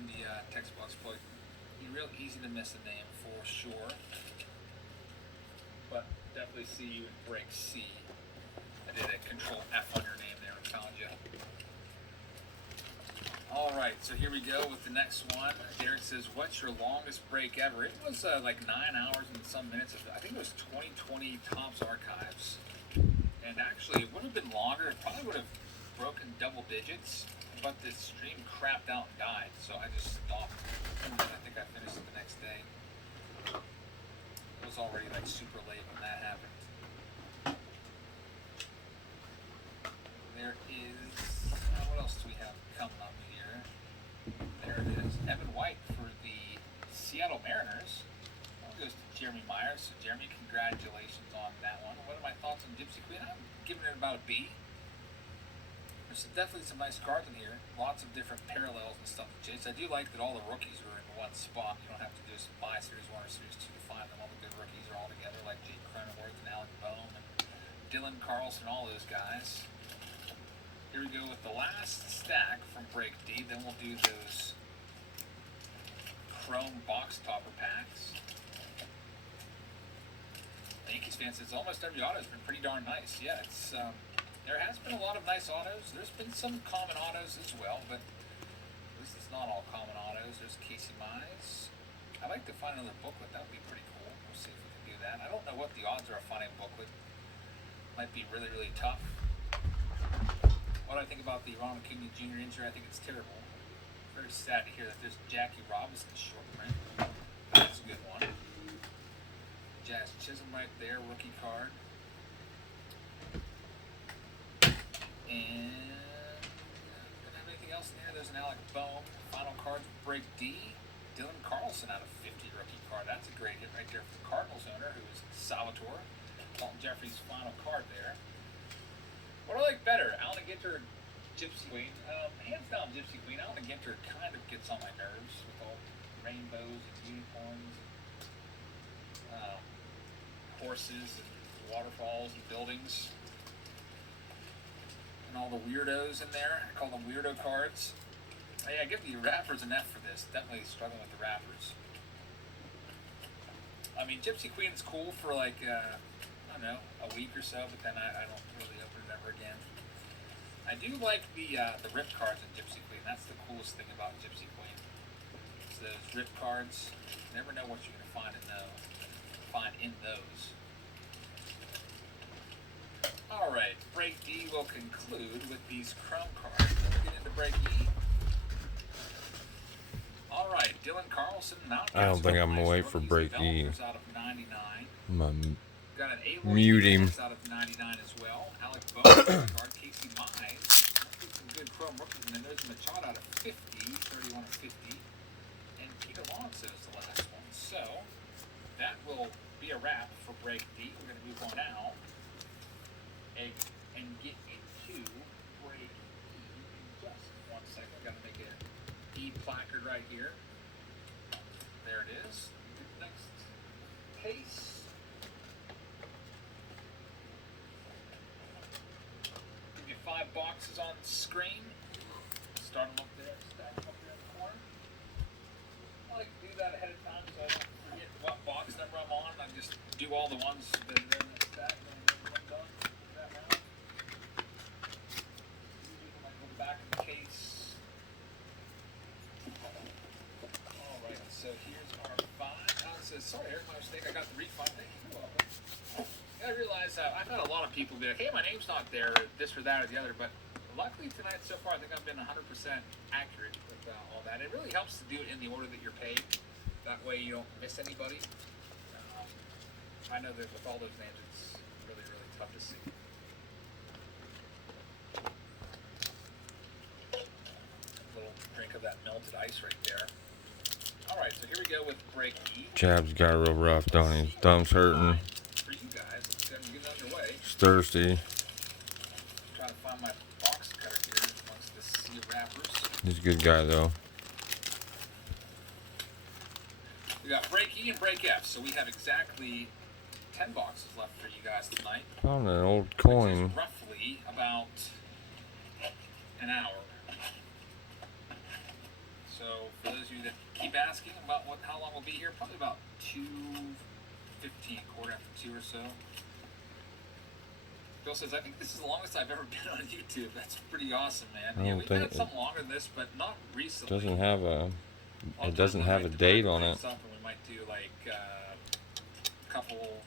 in the text box plug. Be real easy to miss a name for sure. But definitely see you in break C. I did a control F on your name there and found you. Alright, so here we go with the next one. Derek says, what's your longest break ever? It was like 9 hours and some minutes. I think it was 2020 Topps Archives. And actually, it would have been longer. It probably would have broken double digits. But the stream crapped out and died. So I just stopped. And I think I finished it the next day. It was already like super late when that happened. There is, what else do we have coming up here? There it is, Evan White for the Seattle Mariners. That goes to Jeremy Myers. So Jeremy, congratulations on that one. What are my thoughts on Gypsy Queen? I'm giving it about a B. There's definitely some nice cards in here. Lots of different parallels and stuff to chase. I do like that all the rookies are in one spot. You don't have to just buy Series 1 or Series 2 to find them. All the good rookies are all together, like Jake Cronenworth and Alec Boehm and Dylan Carlson, all those guys. Here we go with the last stack from Break D. Then we'll do those Chrome box topper packs. Yankees fan says almost every auto has been pretty darn nice. Yeah, it's there has been a lot of nice autos. There's been some common autos as well, but at least it's not all common autos. There's Casey Mize. I'd like to find another booklet. That would be pretty cool. We'll see if we can do that. I don't know what the odds are of finding a booklet. Might be really, really tough. What do I think about the Ronald Acuna Jr. injury? I think it's terrible. Very sad to hear that there's Jackie Robinson short print. That's a good one. Jazz Chisholm right there, rookie card. And don't have anything else in there. There's an Alec Boehm. Final card Break D. Dylan Carlson out of 50 rookie card. That's a great hit right there for the Cardinals owner, who is Salvatore. Dalton Jeffries' final card there. What do I like better, Allen Ginter or Gypsy Queen? Hands down Gypsy Queen. Allen Ginter kind of gets on my nerves with all rainbows and unicorns and horses and waterfalls and buildings. And all the weirdos in there. I call them weirdo cards. Hey, I give the wrappers an F for this. Definitely struggling with the wrappers. I mean, Gypsy Queen's cool for like, I don't know, a week or so, but then I don't really open it ever again. I do like the rip cards in Gypsy Queen. That's the coolest thing about Gypsy Queen. It's those rip cards. You never know what you're going to find in those. Alright, Break D will conclude with these Chrome cards. Let's get into Break E. Alright, Dylan Carlson. I don't think I'm going to wait for Break E. Out of 99. Got an Mute him. Out of 99 as well. Alec Boehm card. Casey Mize. Some good Chrome rookies. And then there's Machado out of 50. 31 of 50. And Pete Alonso is the last one. So, that will be a wrap for Break D. We're going to move on now and get into Break E in just 1 second. I've got to make an E placard right here. There it is. Next case. Give you 5 boxes on the screen. Start them up there, stack them up there in the corner. I like to do that ahead of time so I don't forget what box number I'm on. I just do all the ones that are in the stack and then I'm done. Back in the case. Alright, so here's our 5. Alan says, sorry Eric, my mistake, I got the refund. Thank you, you're welcome. I realize I've had a lot of people be like, hey, my name's not there, or this or that or the other, but luckily tonight so far I think I've been 100% accurate with all that. It really helps to do it in the order that you're paid. That way you don't miss anybody. I know that with all those names it's really, really tough to see. Drink of that melted ice right there. Alright, so here we go with Break E. Chab's got real rough, don't he? His thumb's hurting. For you guys, let's get underway. He's thirsty. Trying to find my box cutter here amongst the sea of wrappers. He's a good guy, though. We got Break E and Break F, so we have exactly 10 boxes left for you guys tonight. Found an old coin. Which is roughly about an hour. So for those of you that keep asking about how long we'll be here, probably about 2:15, quarter after 2 or so. Bill says, I think this is the longest I've ever been on YouTube. That's pretty awesome, man. I Yeah, don't we've think had some longer than this, but not recently. Doesn't have a. All It doesn't times we have might a divide date the on it. things up, and we might do like a couple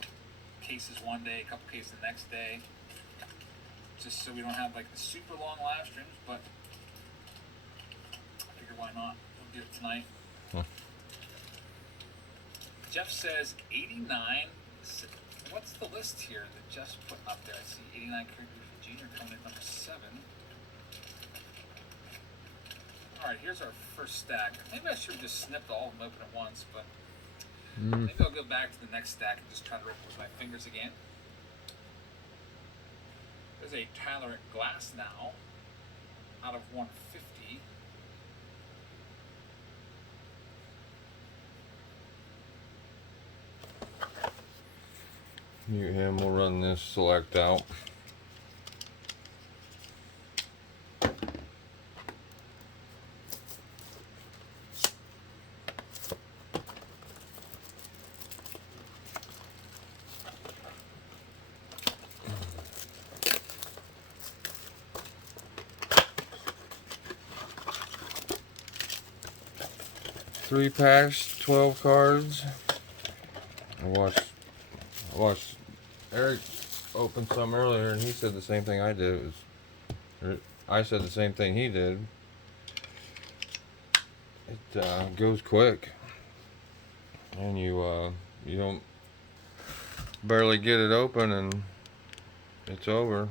cases one day, a couple cases the next day, just so we don't have like the super long live streams. But I figured why not? We'll do it tonight. Jeff says 89. What's the list here that Jeff's putting up there? I see 89 Craig Griffin Jr. coming in number 7. Alright, here's our first stack. Maybe I should have just snipped all of them open at once, but maybe I'll go back to the next stack and just try to rip it with my fingers again. There's a Tyler Glass now, out of 150. Mute him. We'll run this select out. Three packs, 12 cards. I watched Eric open some earlier, and he said the same thing I did. I said the same thing he did. It goes quick, and you don't barely get it open, and it's over.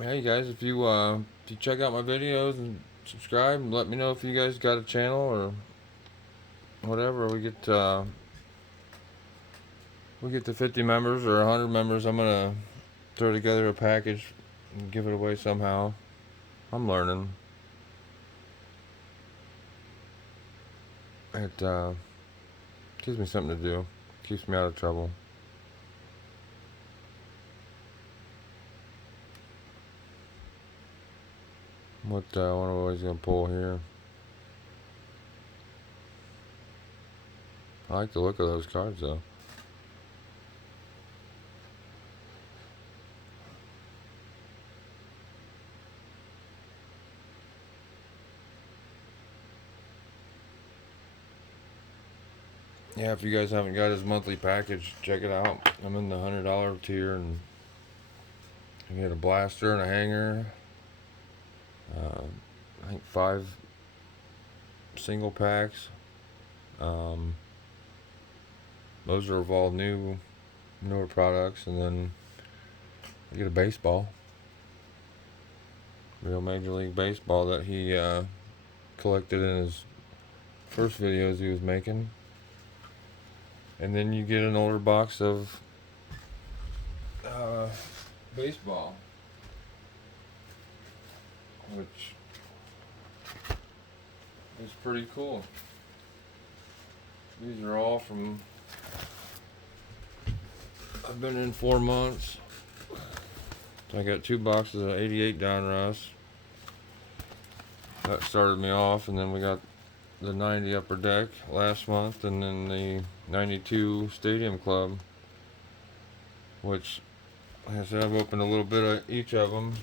Hey guys, if you check out my videos and subscribe, and let me know if you guys got a channel or whatever. We get to 50 members or 100 members, I'm gonna throw together a package and give it away somehow. I'm learning. It gives me something to do. Keeps me out of trouble. What one am I always gonna pull here? I like the look of those cards though. Yeah, if you guys haven't got his monthly package, check it out. I'm in the $100 tier, and you get a blaster and a hanger. I think 5 single packs. Those are of all newer products, and then I get a baseball, real Major League Baseball that he collected in his first videos he was making. And then you get an older box of baseball, which is pretty cool. These are all from, I've been in 4 months. I got 2 boxes of 88 Donruss. That started me off, and then we got the 90 Upper Deck last month, and then the 92 Stadium Club, which, like I said, I've opened a little bit of each of them.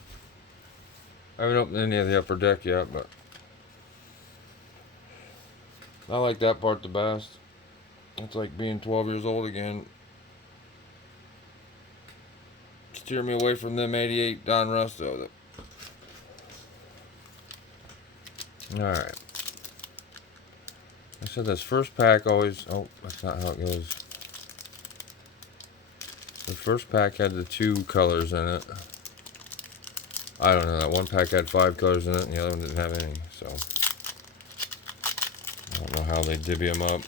I haven't opened any of the Upper Deck yet, but I like that part the best. It's like being 12 years old again. Steer me away from them 88 Donruss though. Alright. I said this first pack always... Oh, that's not how it goes. The first pack had the 2 colors in it. I don't know, that one pack had 5 colors in it and the other one didn't have any, so... I don't know how they divvy them up.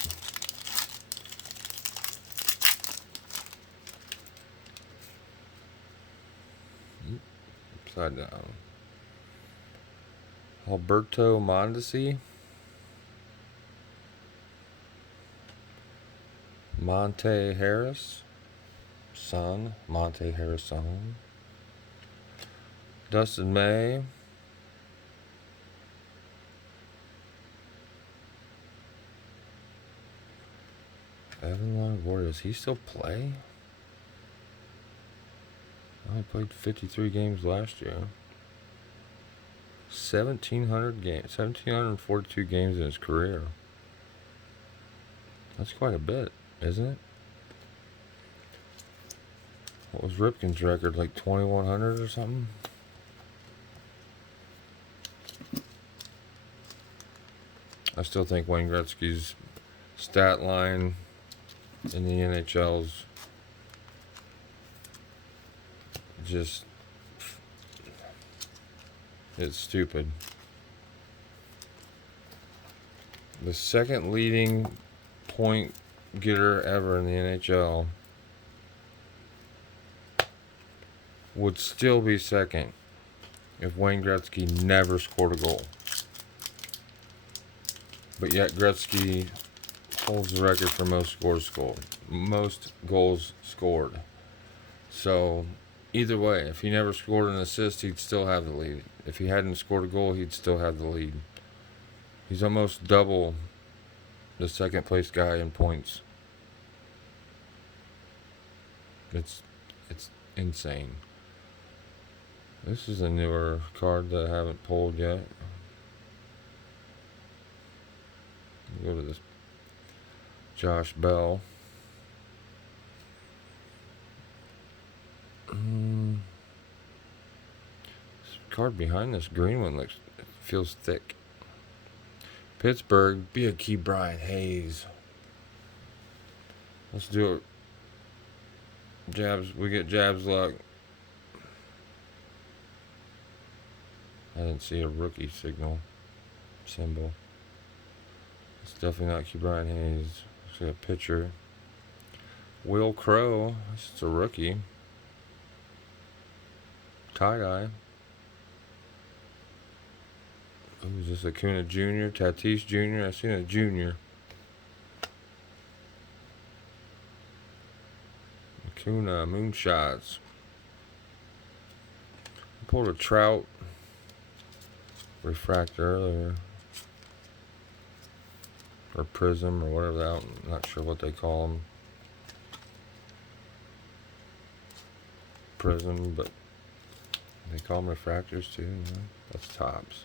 Upside down. Alberto Mondesi. Monte Harris, son. Monte Harris, son. Dustin May. Evan Longoria, does he still play? Oh, he played 53 games last year. 1,700 games, 1,742 games in his career. That's quite a bit, isn't it? What was Ripken's record, like 2,100 or something? I still think Wayne Gretzky's stat line in the NHL's just, it's stupid. The second leading point getter ever in the NHL would still be second if Wayne Gretzky never scored a goal. But yet Gretzky holds the record for most goals scored. So either way, if he never scored an assist, he'd still have the lead. If he hadn't scored a goal, he'd still have the lead. He's almost double the second place guy in points. It's insane. This is a newer card that I haven't pulled yet. Go to this Josh Bell. This card behind this green one feels thick. Pittsburgh, be a key Brian Hayes. Let's do it. Jabs, we get Jabs luck. I didn't see a rookie symbol. It's definitely not Key Brian Hayes. See a pitcher. Will Crow. It's a rookie. Tie-dye. Who's this? Acuna Jr., Tatis Jr.? I seen a junior. Acuna, moonshots. I pulled a Trout refractor earlier. Or prism, or whatever that, I'm not sure what they call them. Prism, but they call them refractors too, you know? That's tops.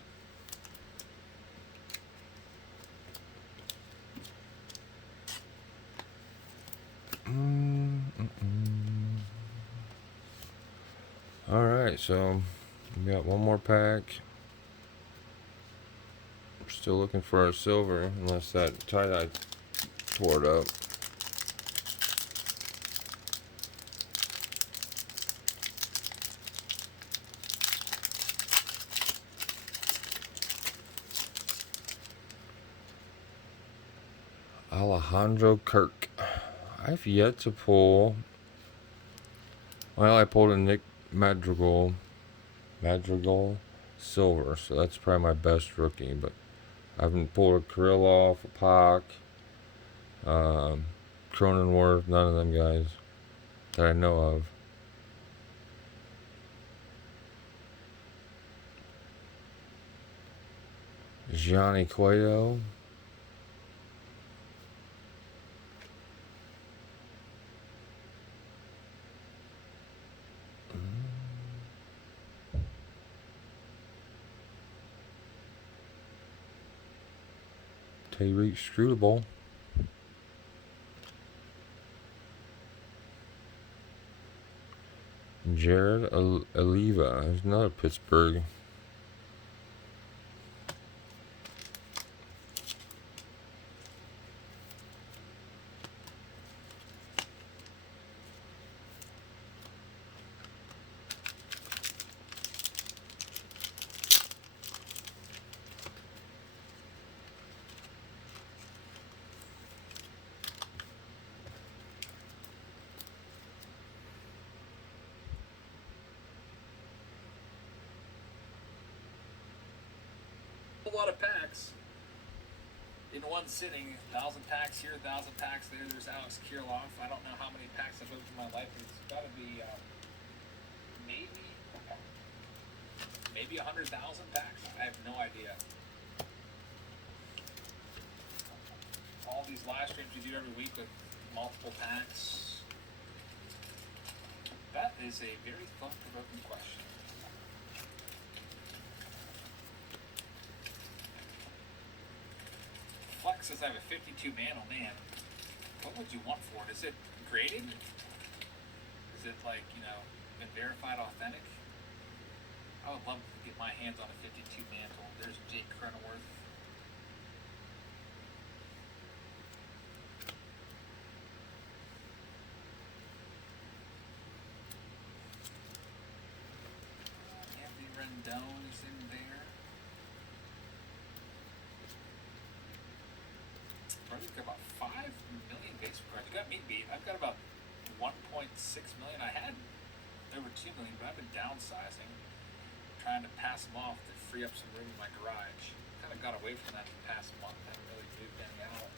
Alright, so we got one more pack. We're still looking for our silver, unless that tie-dye tore it up. Alejandro Kirk. I've yet to pull. Well, I pulled a Nick Madrigal silver, so that's probably my best rookie. But I haven't pulled a Krylov, a Pac, Cronenworth, none of them guys that I know of. Johnny Cueto. Tyreek Scrutable. Jared Oliva. There's another Pittsburgh. A lot of packs. in one sitting, 1,000 packs here, 1,000 packs there. There's Alex Kirilloff. I don't know how many packs I've opened in my life, but it's got to be maybe 100,000 packs. I have no idea. All these live streams we do every week with multiple packs. That is a very thought-provoking question. Flex says I have a 52 man. Oh man, what would you want for it? Is it graded? Is it like, you know, been verified authentic? I would love to get my hands on a 52 mantle. There's Jake Cronenworth. Anthony Rendon is in there. Probably got about 5 million baseball cards. You got me beat. I've got about 1.6 million. I had over 2 million, but I've been downsizing, trying to pass them off to free up some room in my garage. Kind of got away from that the past month. I haven't really moved any out.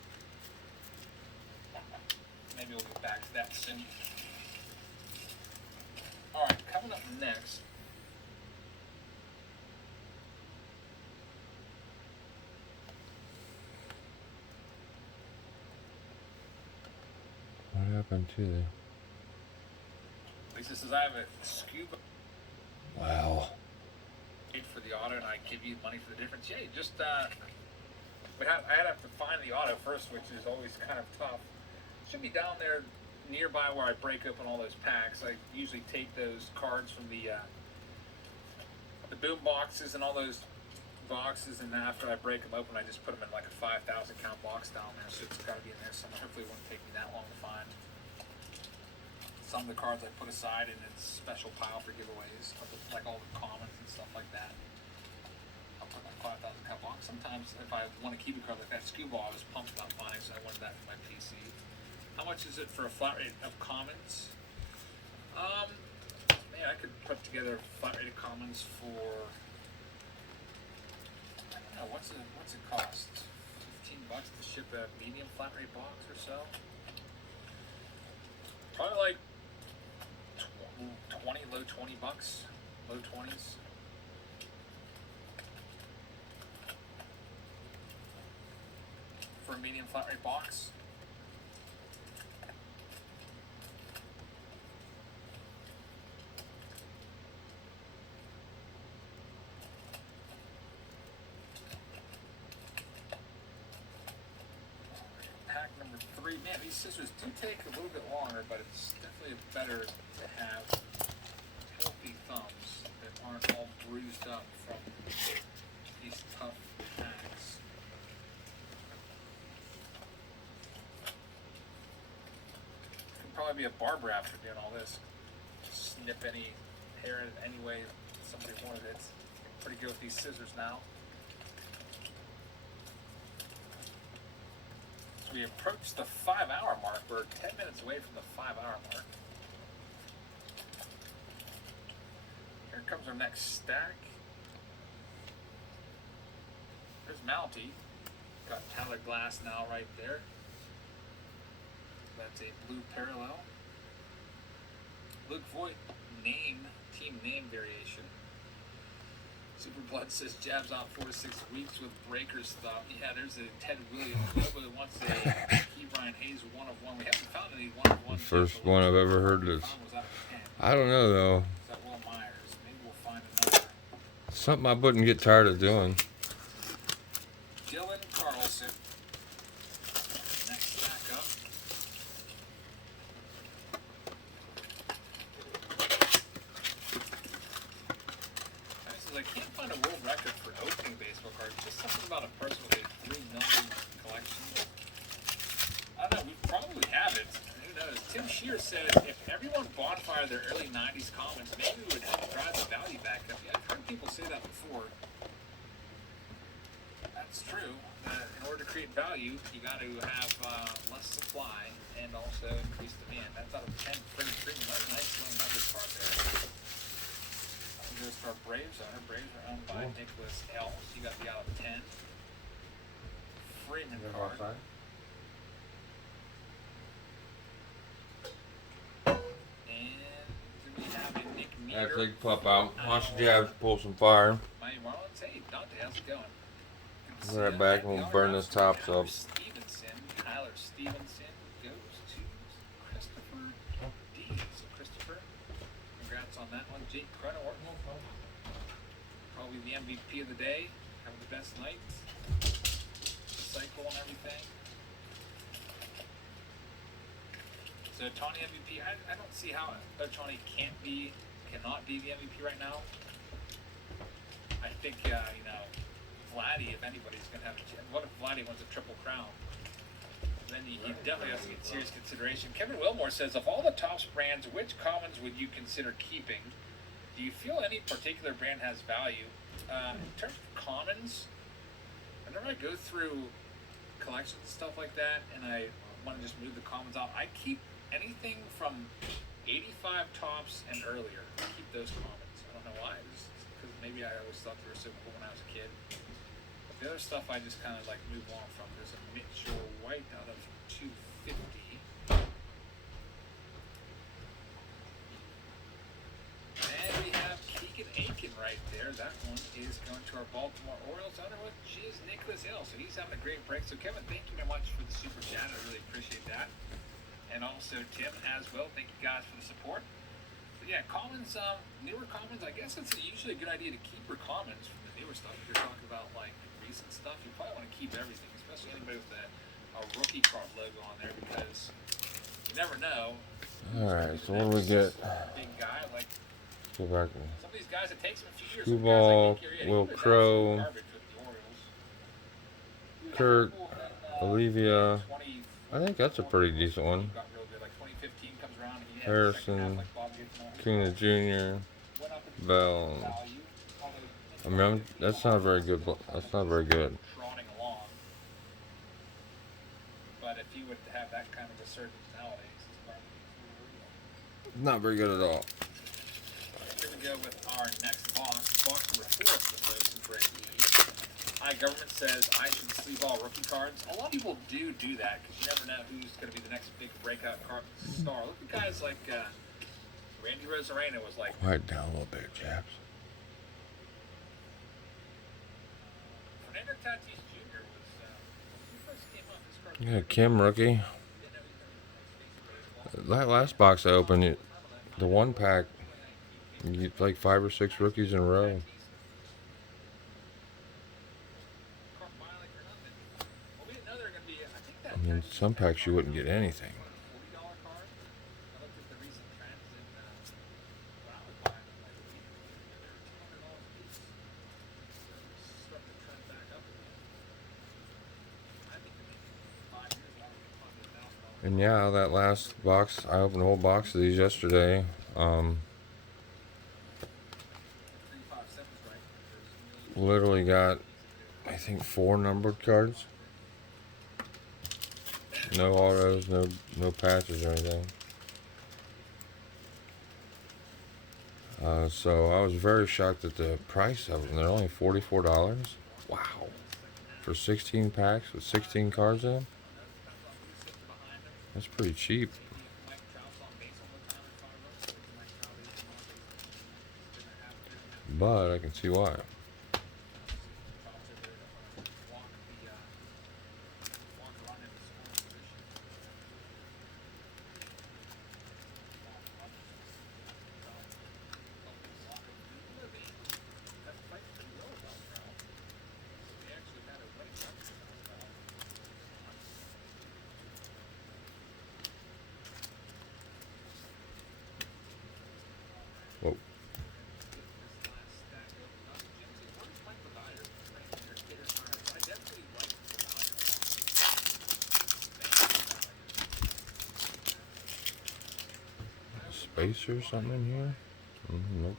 Maybe we'll get back to that soon. Alright, coming up next. What happened to the... Lisa says I have a scuba. Wow. For the auto, and I give you money for the difference. Yeah, you just I have to find the auto first, which is always kind of tough. Should be down there nearby where I break open all those packs. I usually take those cards from the boom boxes and all those boxes, and after I break them open, I just put them in like a 5,000 count box down there. So it's got to be in there somewhere. Hopefully, it won't take me that long to find. Some of the cards I put aside in its special pile for giveaways, like all the commons and stuff like that. I'll put like 5,000 count box. Sometimes if I want to keep a card like that, Scuba, I was pumped about buying, so I wanted that for my PC. How much is it for a flat rate of commons? Man, I could put together flat rate of commons for, I don't know, what's it cost? $15 to ship a medium flat rate box or so? Probably like 20, low 20 bucks, low 20s. For a medium flat rate box. Pack number 3. Man, these scissors do take a little bit longer, but it's definitely better to have healthy thumbs that aren't all bruised up from these tough packs. Could probably be a barber after doing all this. Just snip any hair in any way somebody wanted it. Pretty good with these scissors now. We approach the 5-hour mark. We're 10 minutes away from the 5-hour mark. Here comes our next stack. There's Mountie. Got Tyler Glass now right there. That's a blue parallel. Luke Voigt team name variation. Super Blood says jabs out 4 to 6 weeks with breakers thought. Yeah, there's a Ted Williams. Nobody wants a Key Brian Hayes 1-of-1. We haven't found any 1-of-1. First one I've ever heard this. I don't know though. Is that Will Myers? Maybe we'll find another. Something I wouldn't get tired of doing. Dylan Carlson. Next stack up. I can't find a world record for opening baseball cards. Just something about a person with a 3 million collection. I don't know. We probably have it. Who knows? Tim Shear says if everyone bonfire their early 90s comments, maybe we would help drive the value back up. Yeah, I've heard people say that before. That's true. In order to create value, you got to have less supply and also increase demand. That's out of 10 pretty nice low numbers card there. Goes to our Braves owner. Braves are owned by Nicholas L. So you got to be out of 10. Freeman card. And do we have a Nick Yeah, Meter? take pup out. Watch the Jabs pull some fire. Miami Marlins. Hey, Dante, how's it going? Be right back and we'll burn this tops up. Kyler Stevenson goes to Christopher D. So Christopher, congrats on that one. Jake Cronenworth, probably the MVP of the day, having the best night, cycle and everything. So Tony MVP, I don't see how Tony cannot be the MVP right now. I think Vladdy, if anybody's gonna have a chance. What if Vladdy wins a triple crown? Then he definitely has to get serious consideration. Kevin Wilmore says, of all the Topps brands, which commons would you consider keeping? Do you feel any particular brand has value? In terms of commons, whenever I go through collections and stuff like that, and I want to just move the commons out, I keep anything from 85 Topps and earlier. I keep those commons. I don't know why. Because maybe I always thought they were so cool when I was a kid. The other stuff I just kind of like move on from. There's a Mitchell White out of 250. And we have Keegan Aiken right there. That one is going to our Baltimore Orioles owner with Chiz Nicholas Hill. So he's having a great break. So Kevin, thank you very much for the super chat. I really appreciate that. And also Tim as well. Thank you guys for the support. So yeah, commons, newer commons. I guess it's usually a good idea to keep your commons from the newer stuff. If you're talking about like recent stuff, you probably want to keep everything, especially anybody with a rookie card logo on there, because you never know. Alright, so what do we get? Big guy, like Go back. some of these guys, it takes them a few years. Screwball, Some guys like Nick Arrieta, Will he was Crow, absolute garbage with the Orioles. Kurt, Olivia. 20, I think that's a pretty decent one. got real good. Like 2015 comes around, and he had a second Harrison, half like Bob Gibson. Kuna Jr., Went up in Bell. value, I mean, that's not very good. That's not very good. trotting along. But if you would have that kind of resurgence nowadays, it's probably Not very good at all. Here we go with our next box. Box number 4 for the Frozen Break League. Government says I should sleeve all rookie cards. A lot of people do that because you never know who's going to be the next big breakout card star. Look at guys like Randy Rosarena was like. Quiet down a little bit, chaps. Fernando Tatis Jr. was when he first came up. This card. Yeah, Kim rookie. That last box I opened, the one pack, you get like 5 or 6 rookies in a row. I mean, some packs you wouldn't get anything. And yeah, that last box, I opened a whole box of these yesterday. Literally got, I think, 4 numbered cards. No autos, no patches or anything. So I was very shocked at the price of them. They're only $44. Wow. For 16 packs with 16 cards in them? That's pretty cheap. But I can see why. Whoa. Space or something in here? Nope.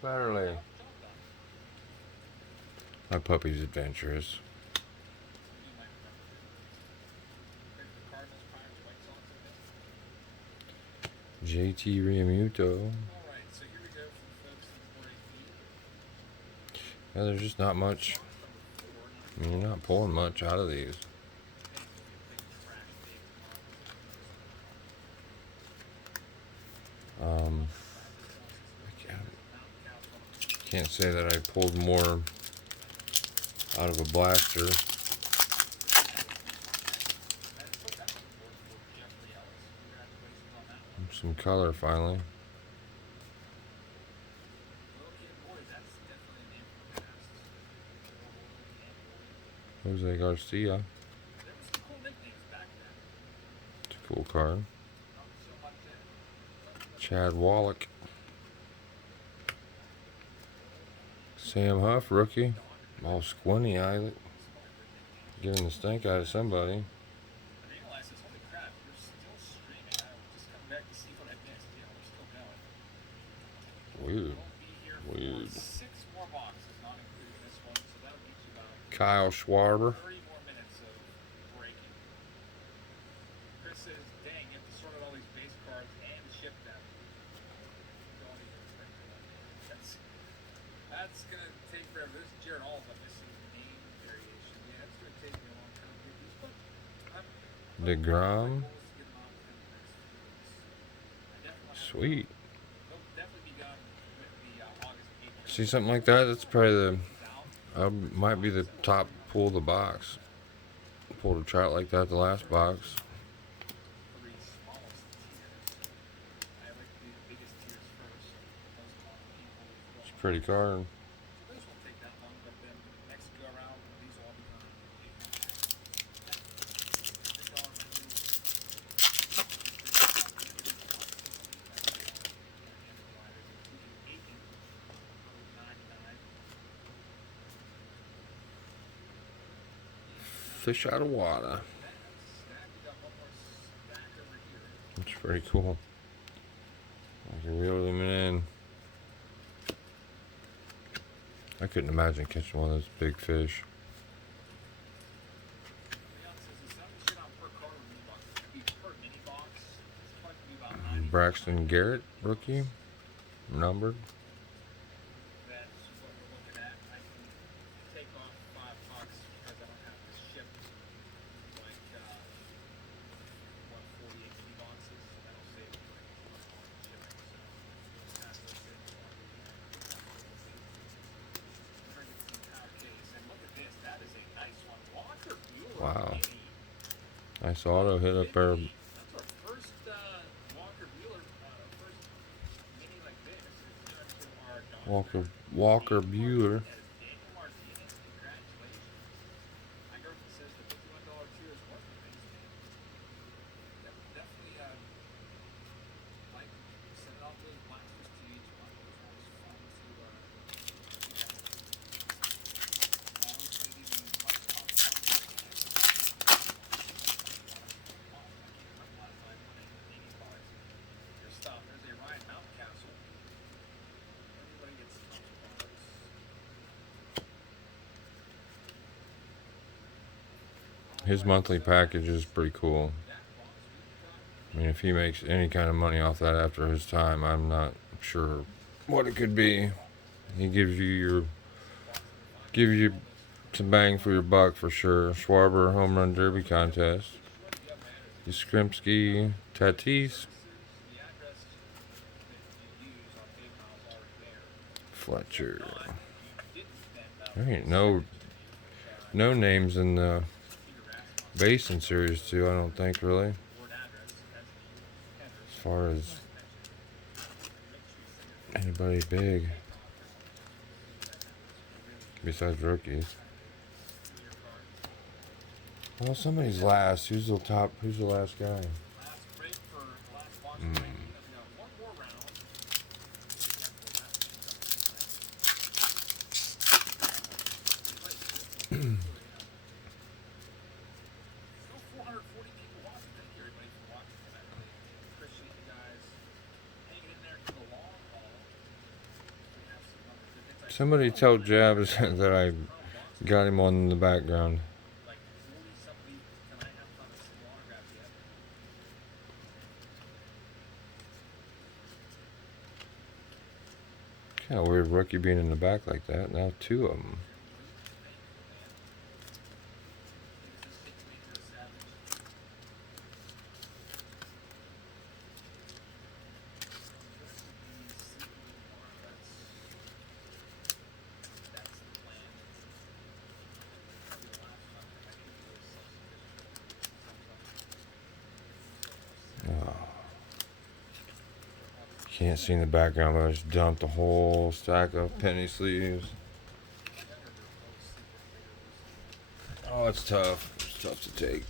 Clearly. My puppy's adventurous. You might remember. Ready for the Cardinals, Pirates, White Sox in this? JT Realmuto. All right, so here we go for the folks in the 4A feed. Yeah, there's just not much. Box number 4. I mean, you're not pulling much out of these. Today's gonna be a big trash day tomorrow. Um, I can't say that I pulled more out of a blaster. Some color finally. Jose Garcia. It's a cool card. Chad Wallach. Sam Huff, rookie. All squinty eyed. Getting the stink out of somebody. Weird. Weird. 6 more boxes, not including this one, so that'll get you about Kyle Schwarber. 30 more minutes of breaking. Chris says, dang, you have to sort out all these base cards and ship them. Don't even think of that. That's going to take forever. There's Jared Oliva missing name variation. Yeah, it's going to take me a long time to get these, but I'm DeGrom. goals to get them out within the next few weeks. I definitely want to Sweet. they'll definitely be done with the August 8th. See something like that? That's probably the. Might be the top pull of the box. Pulled a chart like that the last box. 3 smallest tiers. I like to do the biggest tiers first. Most amount of people. It's a pretty card. So this won't take that long, but then next go around, these will all be done. Fish out of water. It's pretty cool. I can reel them in. I couldn't imagine catching one of those big fish. Braxton Garrett, rookie, numbered. That's what we're looking at. I can take off $5 because I don't have to ship like 40, 80 boxes. That'll save me like $1 shipping. So that's what's in the entire case. And look at this. That is a nice one. Walker Buehler. Wow. Mini. Nice auto hit up there. That's our first Walker Buehler, first mini like this. It's done to our Walker Buehler. Daniel Martinez, congratulations. I heard it says the $51 tier is worth it. Definitely like sending off those blasters to each one. Those are always fun to your stuff. There's a Ryan Mountcastle. Everybody gets tons of cards. His monthly package is pretty cool. I mean, if he makes any kind of money off that after his time, I'm not sure what it could be. He gives you some bang for your buck for sure. Schwarber home run derby contest. Yastrzemski Tatis. The address that you use on PayPal is already there. Fletcher. You didn't There then ain't no names in the Basin series too. I don't think really. word address as As far as anybody big besides rookies. Well, somebody's last. Who's the last guy? last break for last box break. We got one more round. Still 440 people watching. Thank you everybody for watching. I really appreciate you guys hanging in there for the long haul. We have some other good hits. Somebody tell Jabs that Got him on the background. Like 40 something, and I haven't found a single autograph yet. Kind of weird rookie being in the back like that. Now two of them. Can't see in the background, but I just dumped a whole stack of penny sleeves. Oh, it's tough. It's tough to take.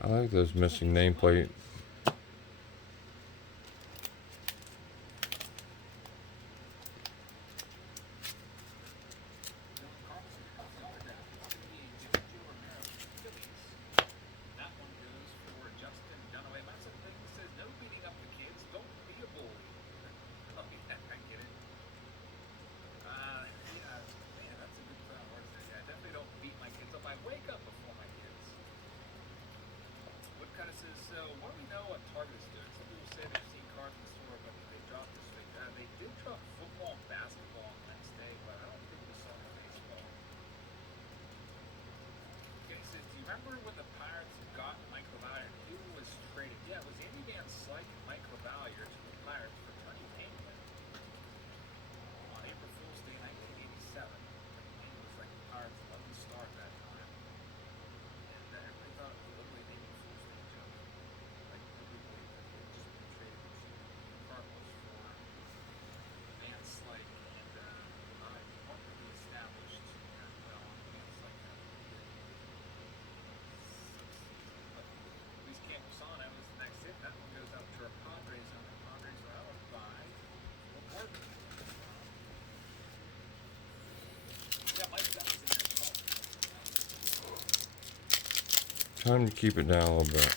I like those missing nameplate. Remember when the Pirates got Mike LaValliere? Who was traded? Yeah, it was Andy Van Slyke and Mike LaValliere to the Pirates for Tony Payne on April Fool's Day, 1987. Payne was like the Pirates' 11th star at that time, and everybody thought it was literally an April Fool's Day joke. Like nobody believed that he had just been traded to the Cardinals for Van Slyke and LaValliere. What really established that well on Van Slyke. Campusano is the next hit. That one goes out to our Padres, and the Padres are out by yeah, Mike Dunn's in there as well. Time to keep it down a little bit.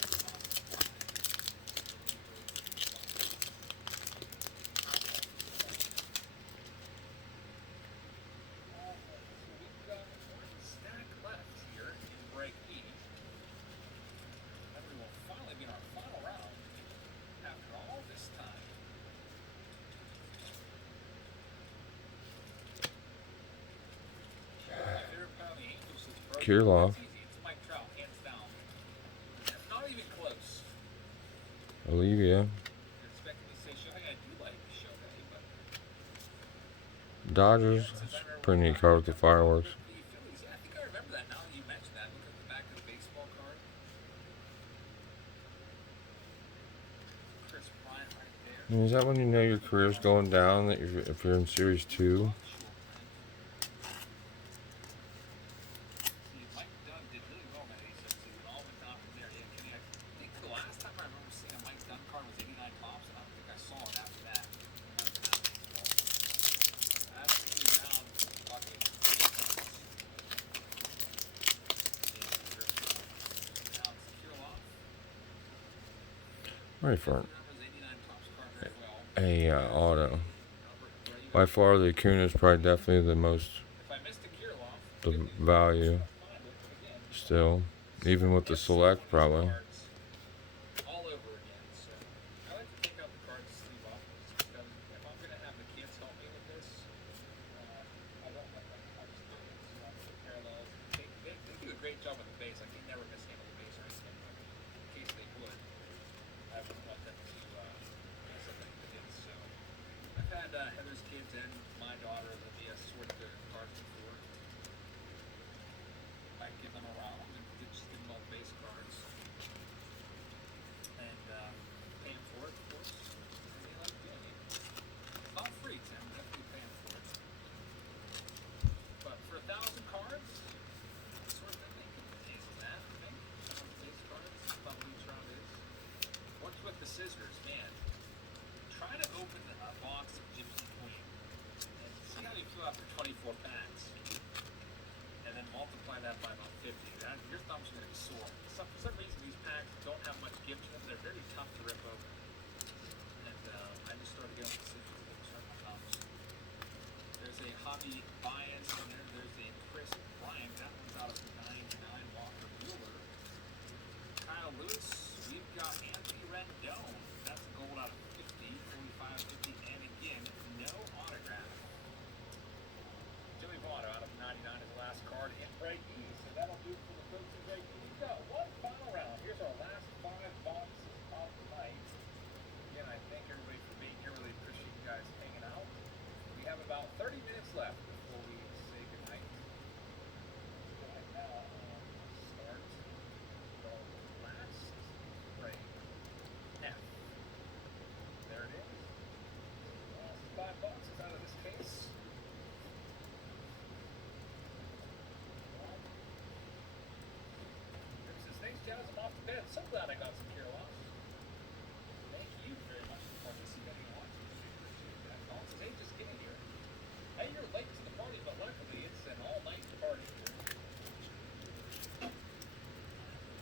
We've got one stack left here in break E. Then we will finally be in our final round after all this time. My favorite part of the Angels is broken. Kirilloff. It's easy. It's Mike Trout, hands down. Not even close. Olivia. You're expecting me to say Shohei. I do like Shohei, but Dodgers. Pretty neat card with the fireworks. the Phillies. Yeah, I think I remember that now that you mentioned that. Look at the back of the baseball card. Chris Bryant right there. I mean, is that when you know your career's going down? That you're, if you're in Series 2? See, Mike Dunn did really well in that 86 season. All went down from there. Yeah, Kenny, I think the last time I remember seeing a Mike Dunn card was 89 Tops, and I don't think I saw it after that. Absolutely round bucket. Now it's Kirilloff. Right for Remembers 89 Tops card very well. a auto. Albert Abreu. By far, the Acuna is probably definitely the most If I missed a Kirilloff, the value find it, but again, still, even with the select probably. cards all over again. So I like to take out the cards sleeve off just because if I'm gonna have the kids help me with this, I don't let them. I just do it. So I prepare left before we say goodnight. Go ahead now and start the last break. F. There it is. Last 5 boxes out of this case. Chris says, thanks, Jazz. I'm off to bed. So glad I got some Carolina. Thank you very much for participating and watching. Appreciate that. Colin says, hey, just getting here. Hey, you're late to the party, but luckily it's an all-night party here.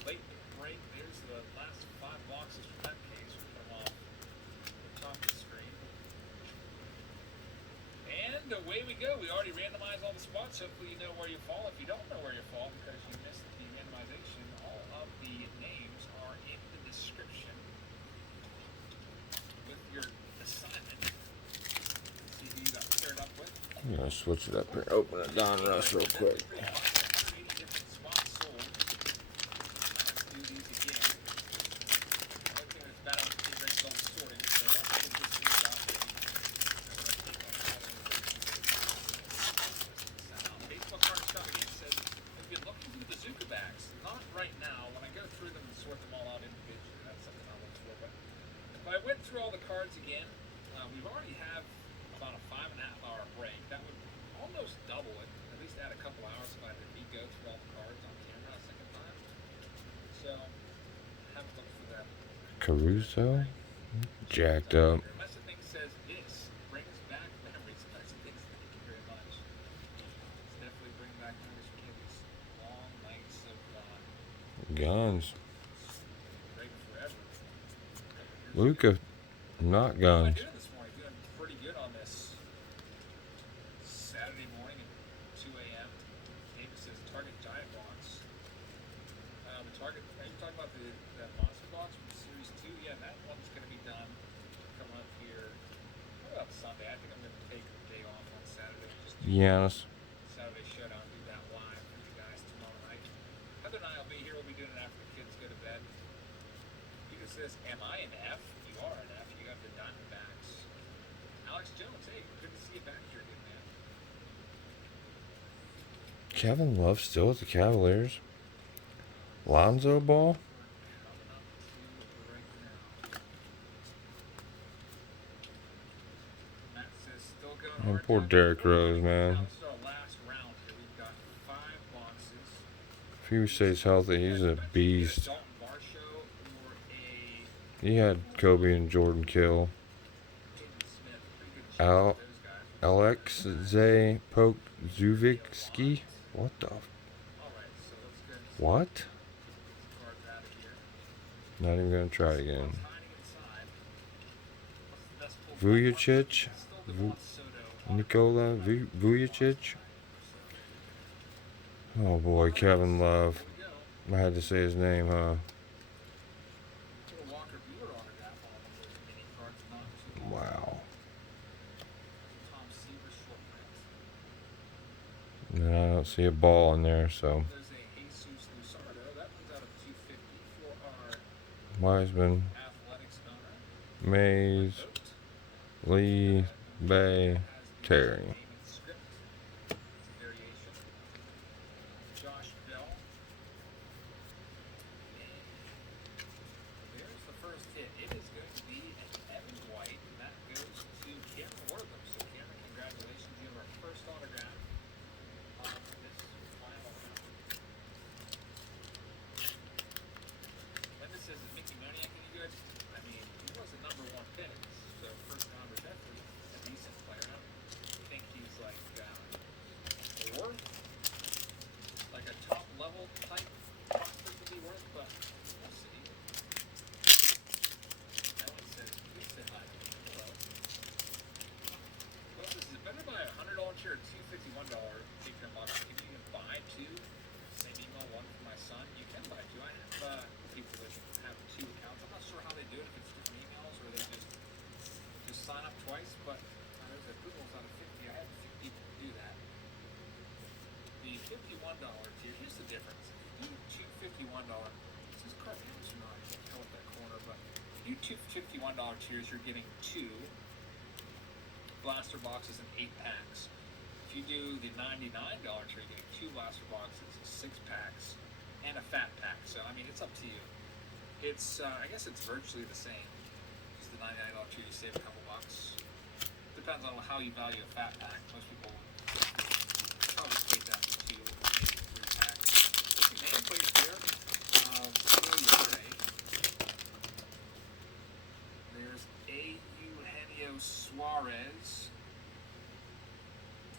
Late break. There's the last 5 boxes from that case. We'll come off the top of the screen. And away we go. We already randomized all the spots. Hopefully you know where you fall. If you don't know where you fall because you missed the randomization, all of the names are in the description with your assignment. See who you got paired up with. I'm gonna switch it up here. Open it Don Russ real quick. 180 different spots sold. Let's do these again. The only thing that's bad about the breaks all the sorting, so don't take this really out. Facebook card stuff again says, I've been looking through the bazooka bags. Not right now. When I go through them and sort them all out individually, that's something I'll look for. But if I went through all the cards again, we've already have about a 5.5 hour break. That would almost double it. At least add a couple hours if I did go through all the cards on camera a second time. So, have a look for that. Caruso, jacked up. Unless the thing says this brings back memories. That's the thing. Thank you very much. It's definitely bring back memories for these long nights of Guns. break forever. Luka, not How am I guns. doing this morning? Doing pretty good on this Saturday morning at 2 a.m. David says Target Giant Box. The Target, are you talking about the Monster Box from Series 2? Yeah, that one's going to be done coming up here. What about Sunday? I think I'm going to take a day off on Saturday and just do Giannis. Saturday showdown, do that live for you guys tomorrow night. Heather and I will be here. We'll be doing it after the kids go to bed. Peter says, am I an F? You are an F. You have the Diamondbacks. Alex Jones, hey, good to see you back here, good man. Kevin Love still at the Cavaliers. Lonzo Ball. Coming up to right now. Matt says, still going Oh, hard. poor down Derrick the Rose, Now man. this is our last round here. We've got 5 boxes. If he stays healthy, he's a beast. Dalton Varsho or a He had Kobe and Jordan kill. Jaden Smith. Pretty good chance Al- of those guys. Alexei Pokzuvitsky. What the? All right, so let's go and What? get these cards out of here. Not even gonna try What's again. hiding inside? What's the best pull? Vujicic, Still the Juan Soto. Nikola Vujicic. Oh boy, Kevin Love. Here we go. I had to say his name, huh? Little Walker Buehler autograph on one of those mini cards, not too long. Wow. Tom Seaver short print. No, I don't see a ball in there, so There's a Jesus Lusardo. That one's out of 250 for our Wiseman, athletics owner. Mays, Vogt. Lee, Bay, Has the Terry. name and script. It's a variation. Josh Bell. And there's the first hit. It is going to be an Evan White, and that goes to Cameron Wortham. So Cameron, congratulations. You have our first autograph on this final round. Linda says, is Mickey Moniak any good? I mean, he was the number 1 pick, so first rounder, definitely a decent player. I don't think he's like worth like a top level type prospect to be worth, but we'll see. Ellen says, please say hi. Hello. Well, this is better buy a $100 chair or $251 taking them off. Can you even buy 2? Same email, one for my son. You can buy 2. I have people that have 2 accounts. I'm not sure how they do it, if it's different emails or they just sign up twice, but there's approvals out of 50. I had 50 people do that. The $51 tier, here's the difference. If you do 2 $51, this is correct, or not, I can't tell with that corner, but if you do 2 $51 tiers, you're getting 2 blaster boxes and 8 packs. If you do the $99 trade, you get 2 blaster boxes, 6 packs, and a fat pack. So I mean, it's up to you. It's I guess it's virtually the same. Just the $99 trade, you save a couple bucks. Depends on how you value a fat pack. Most people probably take that for 2, maybe 3 packs. The nameplate here, there's Eugenio Suarez.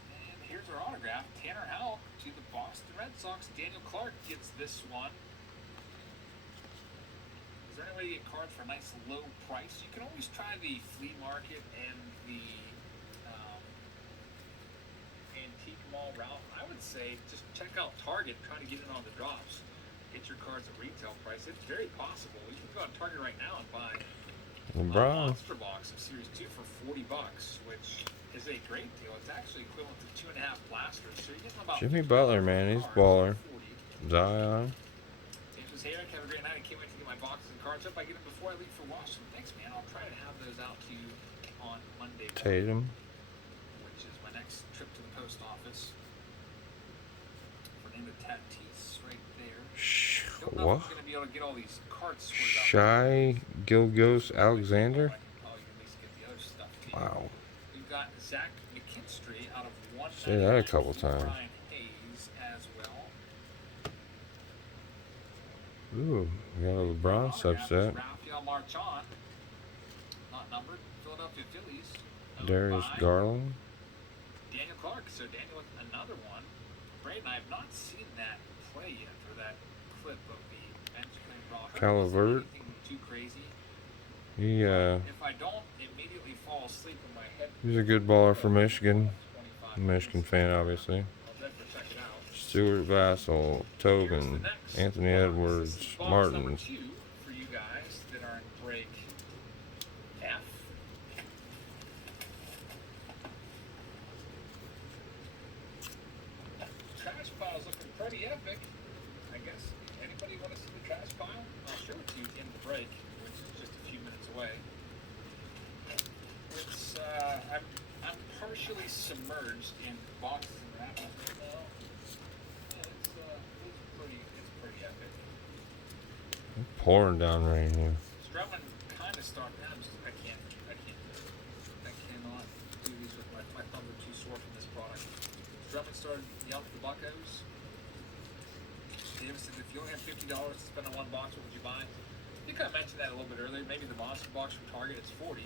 And here's our autograph, Tanner Houck to the Boston Red Sox. Daniel Clark gets this one. Is there any way to get cards for a nice low price? You can always try the flea market and the antique mall route. I would say just check out Target, try to get in on the drops. Get your cards at retail price. It's very possible. You can go on Target right now and buy a monster box of Series 2 for $40, which is a great deal. It's actually equivalent to 2.5 blasters. So you're getting about Jimmy Butler, man, he's baller. Zion. James, hey Eric, have a great night. I can't wait to get my boxes and cards up. I get them before I leave for Washington. Thanks, man. I'll try to have those out to you on Monday. Tatum. Which is my next trip to the post office. Fernando Tatis right there. Don't know if I'm going to be able to get all these cards sorted out. Shai Gilgeous-Alexander. Oh, you can at least get the other stuff too. Wow. We've got Zach McKinstry out of 199. Say that a couple times. Brian Hayes as well. Ooh, we got a LeBron subset. Rafael Marchand, not numbered. Philadelphia Phillies. Darius Garland. Daniel Clark. So Daniel with another one. Braden, I have not seen that play yet, or that clip of the bench playing ball. Calavert. Too crazy. He If I don't immediately fall asleep in my head. he's a good baller for Michigan. Michigan fan, obviously. I'll definitely check it out. Stuart Vassell, Tobin, Anthony Edwards, Martins. Number 2 for you guys that are in break F. Trash pile's looking pretty epic. I guess. Anybody want to see the trash pile? I'll show it to you in the break, which is just a few minutes away. It's I'm partially submerged in boxes and wrappers right now. It's pretty epic. Pouring down rain here. Drummond kind of started. I can't do it. I cannot do these with my thumb are too sore from this product. Drummond started yelling at the Buccos. Davis said, if you only have $50 to spend on one box, what would you buy? I think I mentioned that a little bit earlier. Maybe the monster box from Target, it's $40.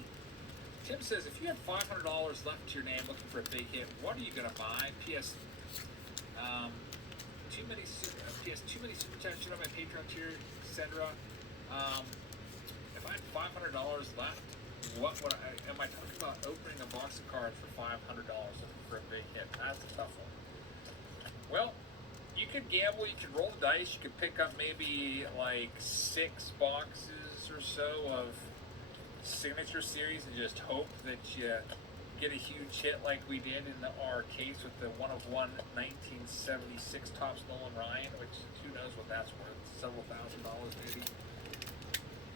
Tim says, if you have $500 left to your name looking for a big hit, what are you going to buy? P.S. Too many super chats on my Patreon tier, etc. If I had $500 left, what would am I talking about opening a box of cards for $500 looking for a big hit? That's a tough one. Well, you could gamble, you could roll the dice, you could pick up maybe like 6 boxes or so of Signature Series and just hope that you get a huge hit like we did in our case with the 1/1 1976 Topps Nolan Ryan, which who knows what that's worth, several $1,000s maybe.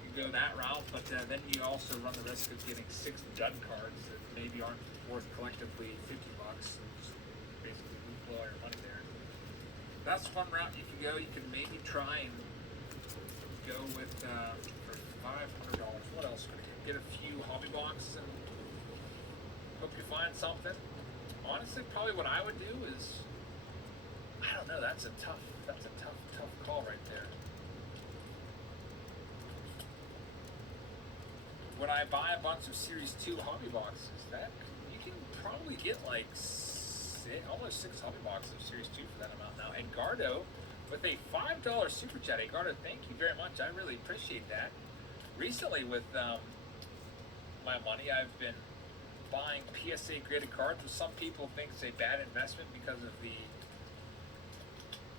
You go that route, but then you also run the risk of getting 6 dud cards that maybe aren't worth collectively $50 and just basically blow all your money there. That's one route you can go. You can maybe try and go with for $500. What else could I get a few hobby boxes and hope you find something. Honestly, probably what I would do is, I don't know, that's a tough call right there. When I buy a bunch of Series 2 hobby boxes, that you can probably get like almost 6 hobby boxes of Series 2 for that amount now. Edgardo with a $5 super chat. Edgardo, thank you very much. I really appreciate that. Recently with my money, I've been buying PSA graded cards, which some people think is a bad investment because of the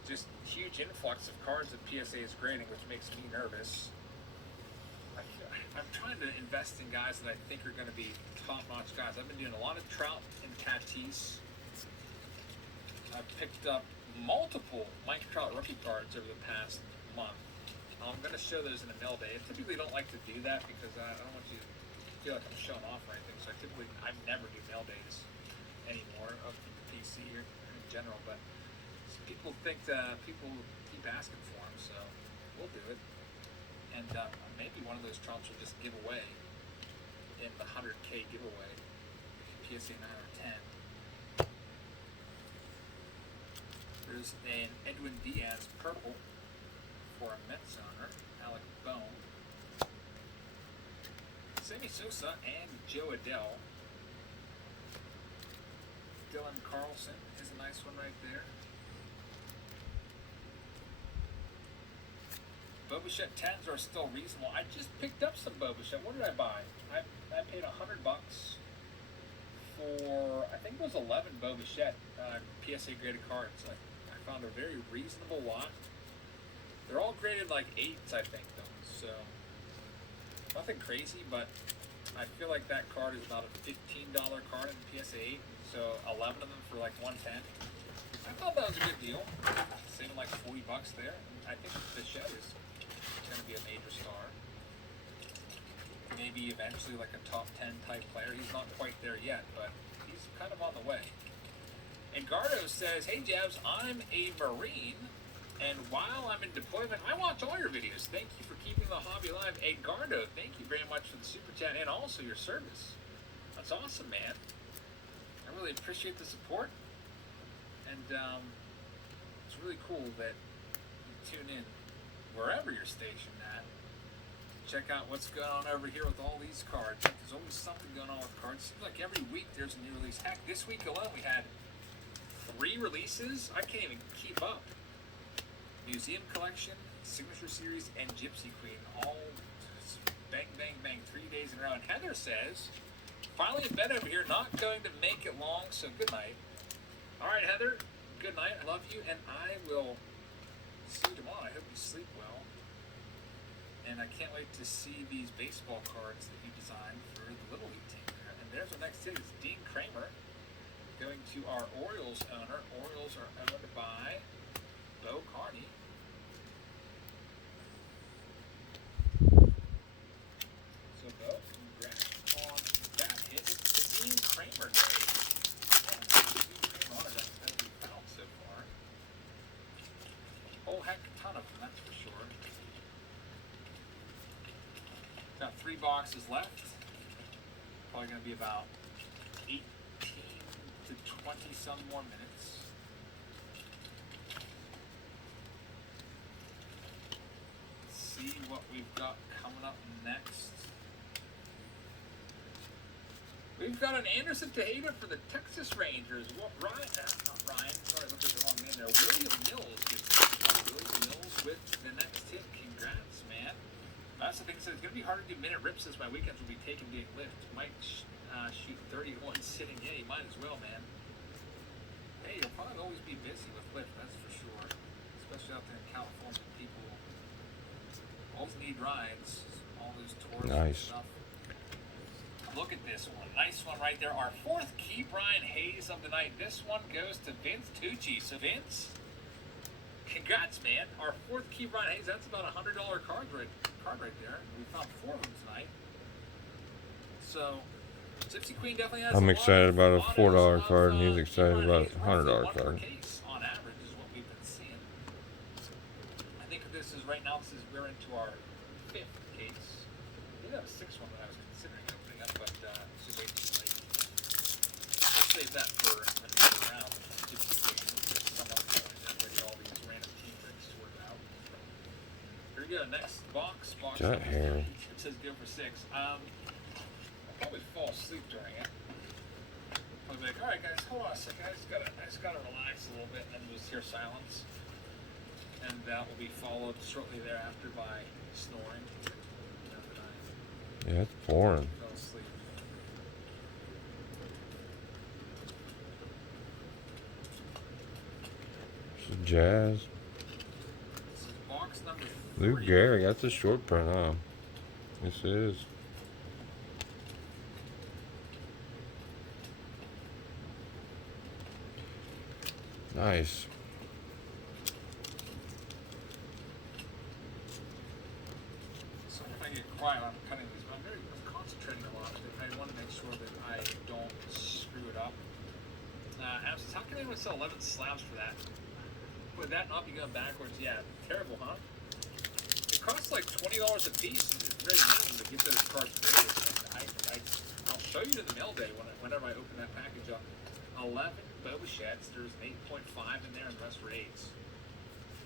just huge influx of cards that PSA is grading, which makes me nervous. I'm trying to invest in guys that I think are going to be top-notch guys. I've been doing a lot of Trout and Tatis. I've picked up multiple Mike Trout rookie cards over the past month. I'm going to show those in a mail day. I typically don't like to do that because I don't want you to feel like I'm showing off or anything. So I never do mail days anymore of the PC here in general, but people think that people keep asking for them, so we'll do it. And maybe one of those trumps will just give away in the 100K giveaway, PSA 9 or 10. There's an Edwin Diaz purple for a Mets owner, Alec Bohm. Sammy Sosa and Joe Adele. Dylan Carlson is a nice one right there. Bo Bichette 10s are still reasonable. I just picked up some Bo Bichette. What did I buy? I paid $100 for, I think it was 11 Bo Bichette PSA graded cards. I found a very reasonable lot. They're all graded like 8s, I think, though. So, nothing crazy, but I feel like that card is about a $15 card in PSA 8. So, 11 of them for like 110. I thought that was a good deal. Saving like $40 there. I think Bichette is going to be a major star. Maybe eventually like a top 10 type player. He's not quite there yet, but he's kind of on the way. And Gardo says, hey Jabs, I'm a Marine, and while I'm in deployment, I watch all your videos. Thank you for keeping the hobby alive. Hey Gardo, thank you very much for the super chat and also your service. That's awesome, man. I really appreciate the support. And it's really cool that you tune in wherever you're stationed at. Check out what's going on over here with all these cards. There's always something going on with cards. Seems like every week there's a new release. Heck, this week alone we had 3 releases. I can't even keep up. Museum Collection, Signature Series, and Gypsy Queen. All bang, bang, bang, 3 days in a row. And Heather says, finally in bed over here, not going to make it long, so good night. All right, Heather, good night. I love you, and I will see you tomorrow. I hope you sleep well. And I can't wait to see these baseball cards that you designed for the Little League team. And there's our next hit. It's Dean Kramer going to our Orioles owner. Orioles are owned by Bo Carney. So, Bo, congrats on that hit. It's the Dean Kramer day. Dean Kramer honor that we found so far. Whole heck ton of them, that's for sure. Got 3 boxes left. Probably going to be about 18 to 20 some more minutes. Let's see what we've got coming up next. We've got an Anderson Tejeda for the Texas Rangers. What Ryan? Not Ryan. Sorry, I looked at the wrong name there. William Mills gets William Mills with the next hit. Congrats, man. That's the thing. So it's going to be hard to do minute rips since my weekends will be taken being lift. Might shoot 31 sitting. Yeah, you might as well, man. Hey, you'll probably always be busy with lift, that's for sure. Especially out there in California. People always need rides. All those tours and stuff. Look at this one. Nice one right there. Our 4th Key Brian Hayes of the night. This one goes to Vince Tucci. So, Vince, congrats, man. Our 4th Key Brian Hayes. That's about a $100 card right there. We found 4 of them tonight. So, Gypsy Queen definitely has. I'm excited about a $4 card, and he's excited about a $100 card. On average is what we've been seeing. I think this is right now. We're into our 5th case. We did have a 6th one that I was considering opening up, but it's just way too late. We'll save that for another round. Gypsy Queen. Someone already all these random team breaks sorted out. Here we go. Next box. That hair. It says go for 6. I'll probably fall asleep during it. I'll be like, all right, guys, hold on a second. I just gotta relax a little bit, and then you'll hear silence, and that will be followed shortly thereafter by snoring. Yeah, it's boring. Fell asleep. This is Jazz. This is box number 3. Lou Gehrig, that's a short print, huh? Yes, it is. Nice. Sorry if I get quiet when I'm cutting these, but I'm concentrating a lot. I want to make sure that I don't screw it up. Adam says, how can anyone sell 11 slabs for that? Would that not be going backwards? Yeah, terrible, huh? It costs like $20 a piece. It's very minimum to get those cards graded. I'll show you to the mail day whenever I open that package up. 11 Boba Sheds. There's an 8.5 in there, and the rest were 8s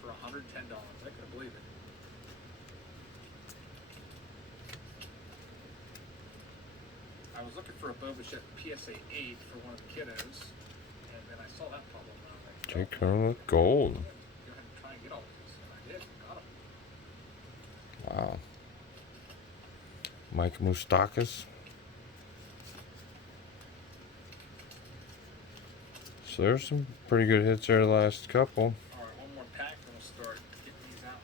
for $110. I couldn't believe it. I was looking for a Boba Shed PSA 8 for one of the kiddos, and then I saw that pop up, and I was like, Jake Connor with gold. go ahead and try and get all of these. And I did. Got them. Wow. Mike Moustakas. So there's some pretty good hits there the last couple. All right, one more pack, and we'll start getting these out.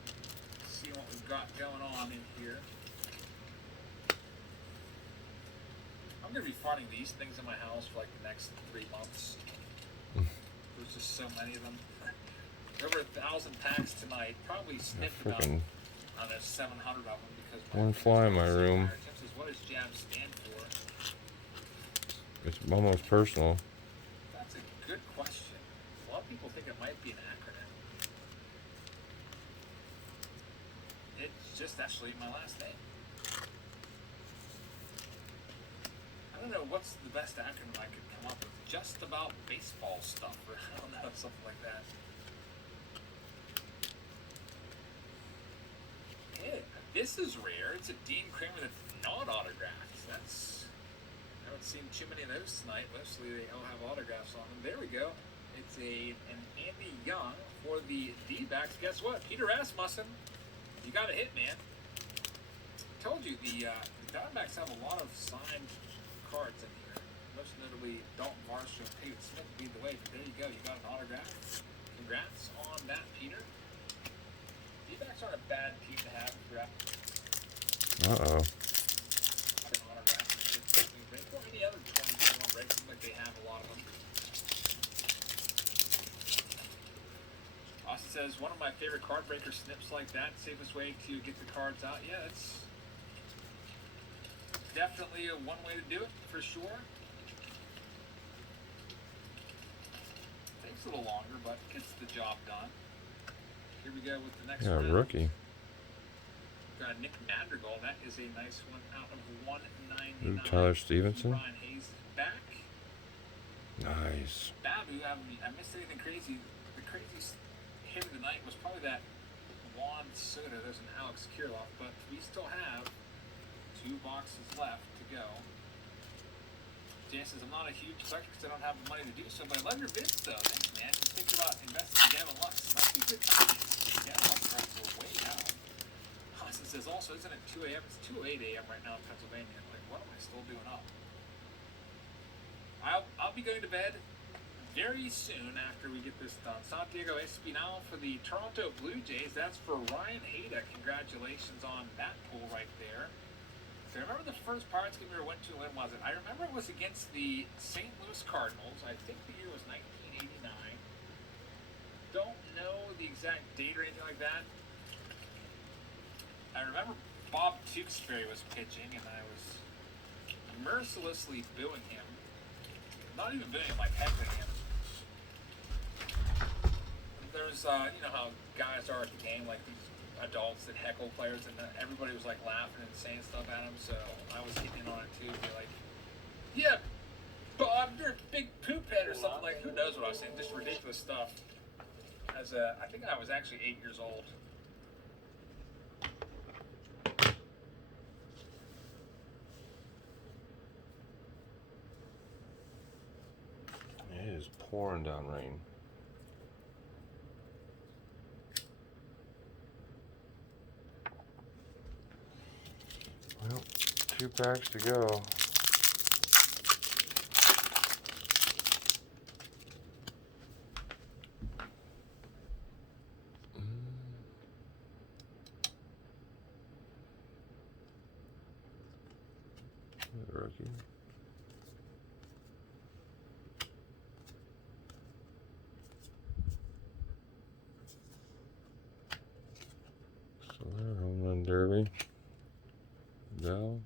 See what we've got going on in here. I'm gonna be finding these things in my house for like the next 3 months. There's just so many of them. Over 1,000 packs tonight. Probably sniffed about, I don't know, 700 of them because One fly in my room. Tim says, what does JAB stand for? It's almost personal. That's a good question. A lot of people think it might be an acronym. It's just actually my last name. I don't know what's the best acronym I could come up with. Just about baseball stuff, or I don't know, something like that. Hey, this is rare. It's a Dean Kramer that's not autographed. I haven't seen too many of those tonight. Mostly they all have autographs on them. There we go. It's an Andy Young for the D-backs. Guess what? Peter Rasmussen. You got a hit, man. Told you the Diamondbacks have a lot of signed cards in here. Most notably Dalton Varsho and David Smith lead the way. But there you go. You got an autograph. Congrats on that, Peter. D-backs aren't a bad team to have. Uh-oh. Or any other 2021 breaks, like they have a lot of them. Austin says, one of my favorite card breaker snips like that. Safest way to get the cards out. Yeah, it's definitely one way to do it, for sure. Takes a little longer, but gets the job done. Here we go with the next round. Rookie. Got Nick Madrigal. That is a nice one out of 199. Ooh, Tyler Stevenson. Ryan Hayes back. Nice. Babu, I missed anything crazy. The craziest hit of the night was probably that Juan Soto. There's an Alex Kirilloff, but we still have 2 boxes left to go. Jay says, I'm not a huge collector because I don't have the money to do so, but I love your vids though. Thanks, man. Just thinking about investing in Gavin Lux. Might be good times. Gavin Lux prices are way out. Austin says, also, isn't it 2 a.m.? It's 2:08 a.m. right now in Pennsylvania. Like, what am I still doing up? I'll be going to bed very soon after we get this done. Santiago Espinal for the Toronto Blue Jays. That's for Ryan Hayda. Congratulations on that pull right there. So I remember the first Pirates game we ever went to. When was it? I remember it was against the St. Louis Cardinals. I think the year was 1989. Don't know the exact date or anything like that. I remember Bob Tewksbury was pitching, and I was mercilessly booing him. Not even booing him, like heckling him. There's, you know how guys are at the game, like these adults that heckle players, and everybody was like laughing and saying stuff at him, so I was getting on it too. Be like, yeah, Bob, you're a big poop head or something. Like, who knows what I was saying? Just ridiculous stuff. I think I was actually 8 years old. It is pouring down rain. Well, 2 packs to go. Rookie. Soler, home run derby. Bell.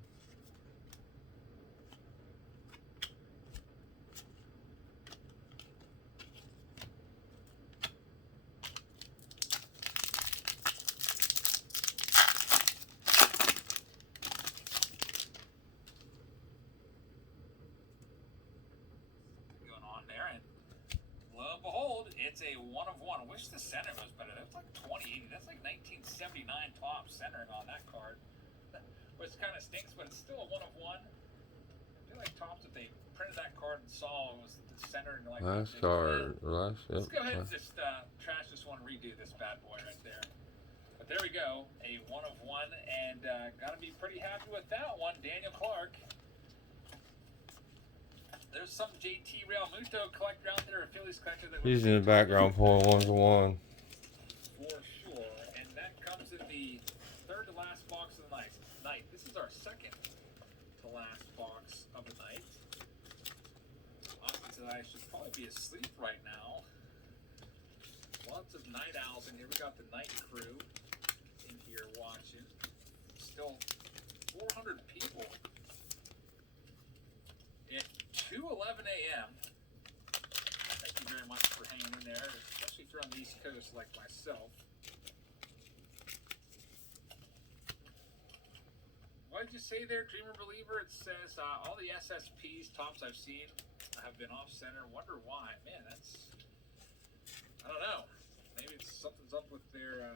top centering on that card, which kind of stinks, but it's still a 1 of 1. I feel like Topps, if they printed that card and saw it was centered and like Last card. Last. Yep. Let's go ahead and just trash this one, redo this bad boy right there. But there we go, a 1 of 1, and gotta be pretty happy with that one, Daniel Clark. There's some JT Real Muto collector out there, a Phillies collector that He's in the background pulling 1 to 1. For sure, and that comes in the third to last box of the night. This is our second to last box of the night. Austin said I should probably be asleep right now. Lots of night owls in here. We got the night crew in here watching. Still 400 people at 2:11 a.m. Thank you very much for hanging in there, especially if you're on the East Coast like myself. What did you say there, Dreamer Believer? It says all the SSPs, Topps I've seen, have been off center. Wonder why. Man, that's, I don't know. Maybe it's something's up with their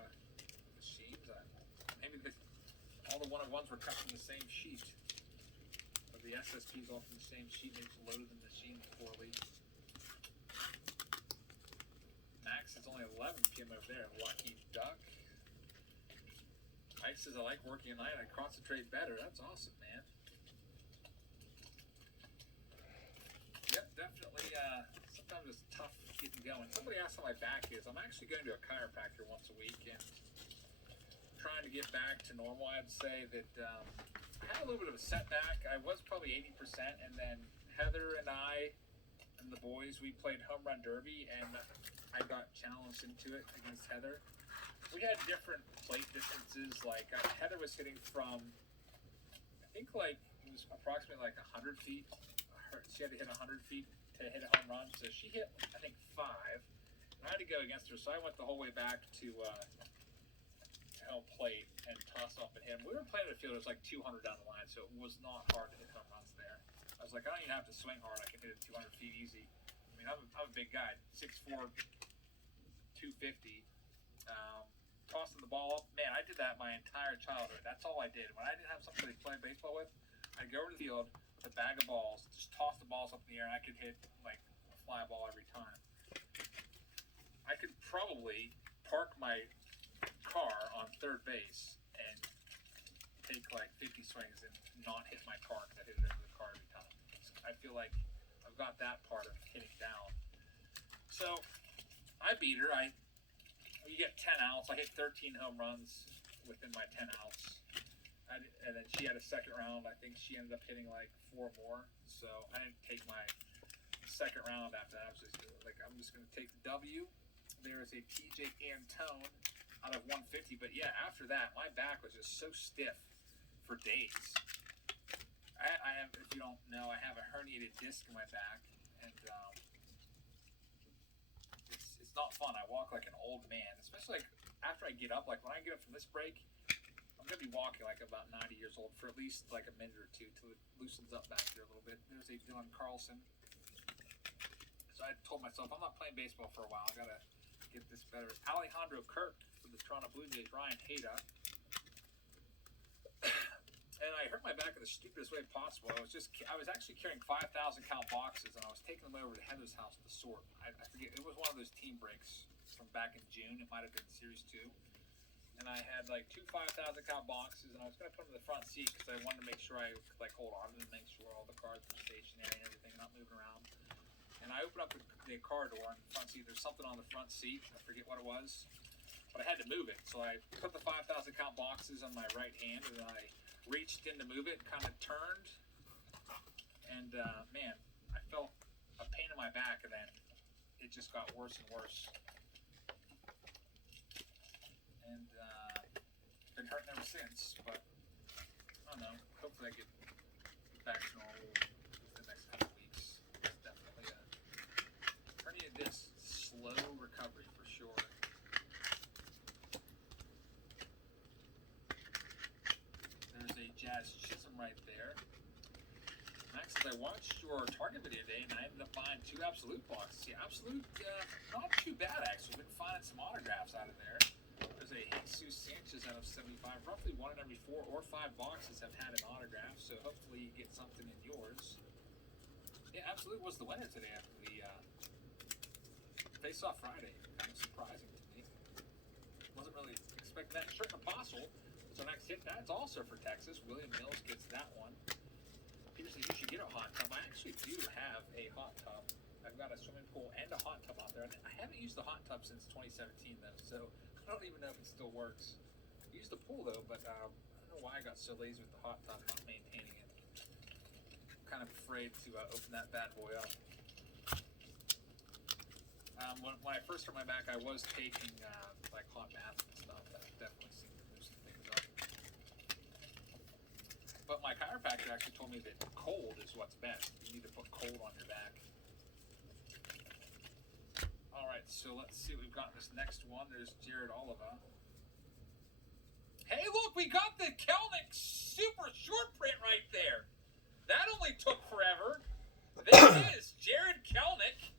machines. Maybe all the 1 of 1s were cut from the same sheet. Or the SSPs all from the same sheet. They just loaded the machine poorly. Max is only 11 p.m. over there. Lucky duck. Mike says, I like working at night. I concentrate better. That's awesome, man. Yep, definitely. Sometimes it's tough getting going. Somebody asked how my back is. I'm actually going to a chiropractor once a week and trying to get back to normal. I'd say that I had a little bit of a setback. I was probably 80%, and then Heather and I and the boys, we played home run derby, and I got challenged into it against Heather. We had different plate distances. Like Heather was hitting from, I think like it was approximately like 100 feet. She had to hit 100 feet to hit a home run. So she hit, I think, 5. And I had to go against her. So I went the whole way back to home plate and toss up and hit him. We were playing at a field that was like 200 down the line, so it was not hard to hit home runs there. I was like, I don't even have to swing hard. I can hit it 200 feet easy. I mean, I'm a big guy, 6'4", 250. Tossing the ball up. Man, I did that my entire childhood. That's all I did. When I didn't have somebody to play baseball with, I'd go over to the field with a bag of balls, just toss the balls up in the air, and I could hit like a fly ball every time. I could probably park my car on third base and take like 50 swings and not hit my car because I hit it into the car every time. I feel like I've got that part of hitting down. So I beat her. You get 10 outs. I hit 13 home runs within my 10 outs. And then she had a second round. I think she ended up hitting like 4 more. So I didn't take my second round after that. I was just like, I'm just going to take the W. There is a TJ Antone out of 150. But yeah, after that, my back was just so stiff for days. I have, if you don't know, I have a herniated disc in my back. And it's not fun. I walk like an old man, especially like after I get up. Like when I get up from this break, I'm gonna be walking like about 90 years old for at least like a minute or two till it loosens up back here a little bit. There's a Dylan Carlson. So I told myself I'm not playing baseball for a while. I gotta get this better. Alejandro Kirk for the Toronto Blue Jays. Ryan Hayda. And I hurt my back in the stupidest way possible. I was actually carrying 5,000 count boxes, and I was taking them over to Heather's house to sort. I forget, it was one of those team breaks from back in June. It might have been Series 2. And I had like 2 5,000 count boxes, and I was going to put them in the front seat because I wanted to make sure I could like hold on to them and make sure all the cards were stationary and everything, not moving around. And I opened up the car door in the front seat. There's something on the front seat. I forget what it was, but I had to move it. So I put the 5,000 count boxes on my right hand, and then I reached in to move it, kind of turned, and man, I felt a pain in my back, and then it just got worse and worse. And been hurting ever since, but I don't know. Hopefully I get back to normal within the next couple weeks. It's definitely a hernia disc, slow recovery for sure. There's a Jazz Chisholm right there. Max says, I watched your Target video today, and I ended up buying 2 Absolute boxes. Yeah, Absolute, not too bad, actually. Been finding some autographs out of there. There's there's a Jesus Sanchez out of 75. Roughly 1 in every 4 or 5 boxes have had an autograph, so hopefully you get something in yours. Yeah, absolutely was the winner today after the Face-Off Friday. Kind of surprising to me. Wasn't really expecting that. Shirt Apostle was our next hit. That's also for Texas. William Mills gets that one. Peter says you should get a hot tub. I actually do have a hot tub. I've got a swimming pool and a hot tub out there. I haven't used the hot tub since 2017 though, so I don't even know if it still works. I used the pool though, but I don't know why I got so lazy with the hot tub, not maintaining it. I'm kind of afraid to open that bad boy up. When I first hurt my back, I was taking like hot baths and stuff. That definitely seemed to loosen things up. But my chiropractor actually told me that cold is what's best. You need to put cold on your back. All right, so let's see what we've got in this next one. There's Jared Oliva. Hey, look, we got the Kelnick super short print right there. That only took forever. There it is, Jared Kelnick.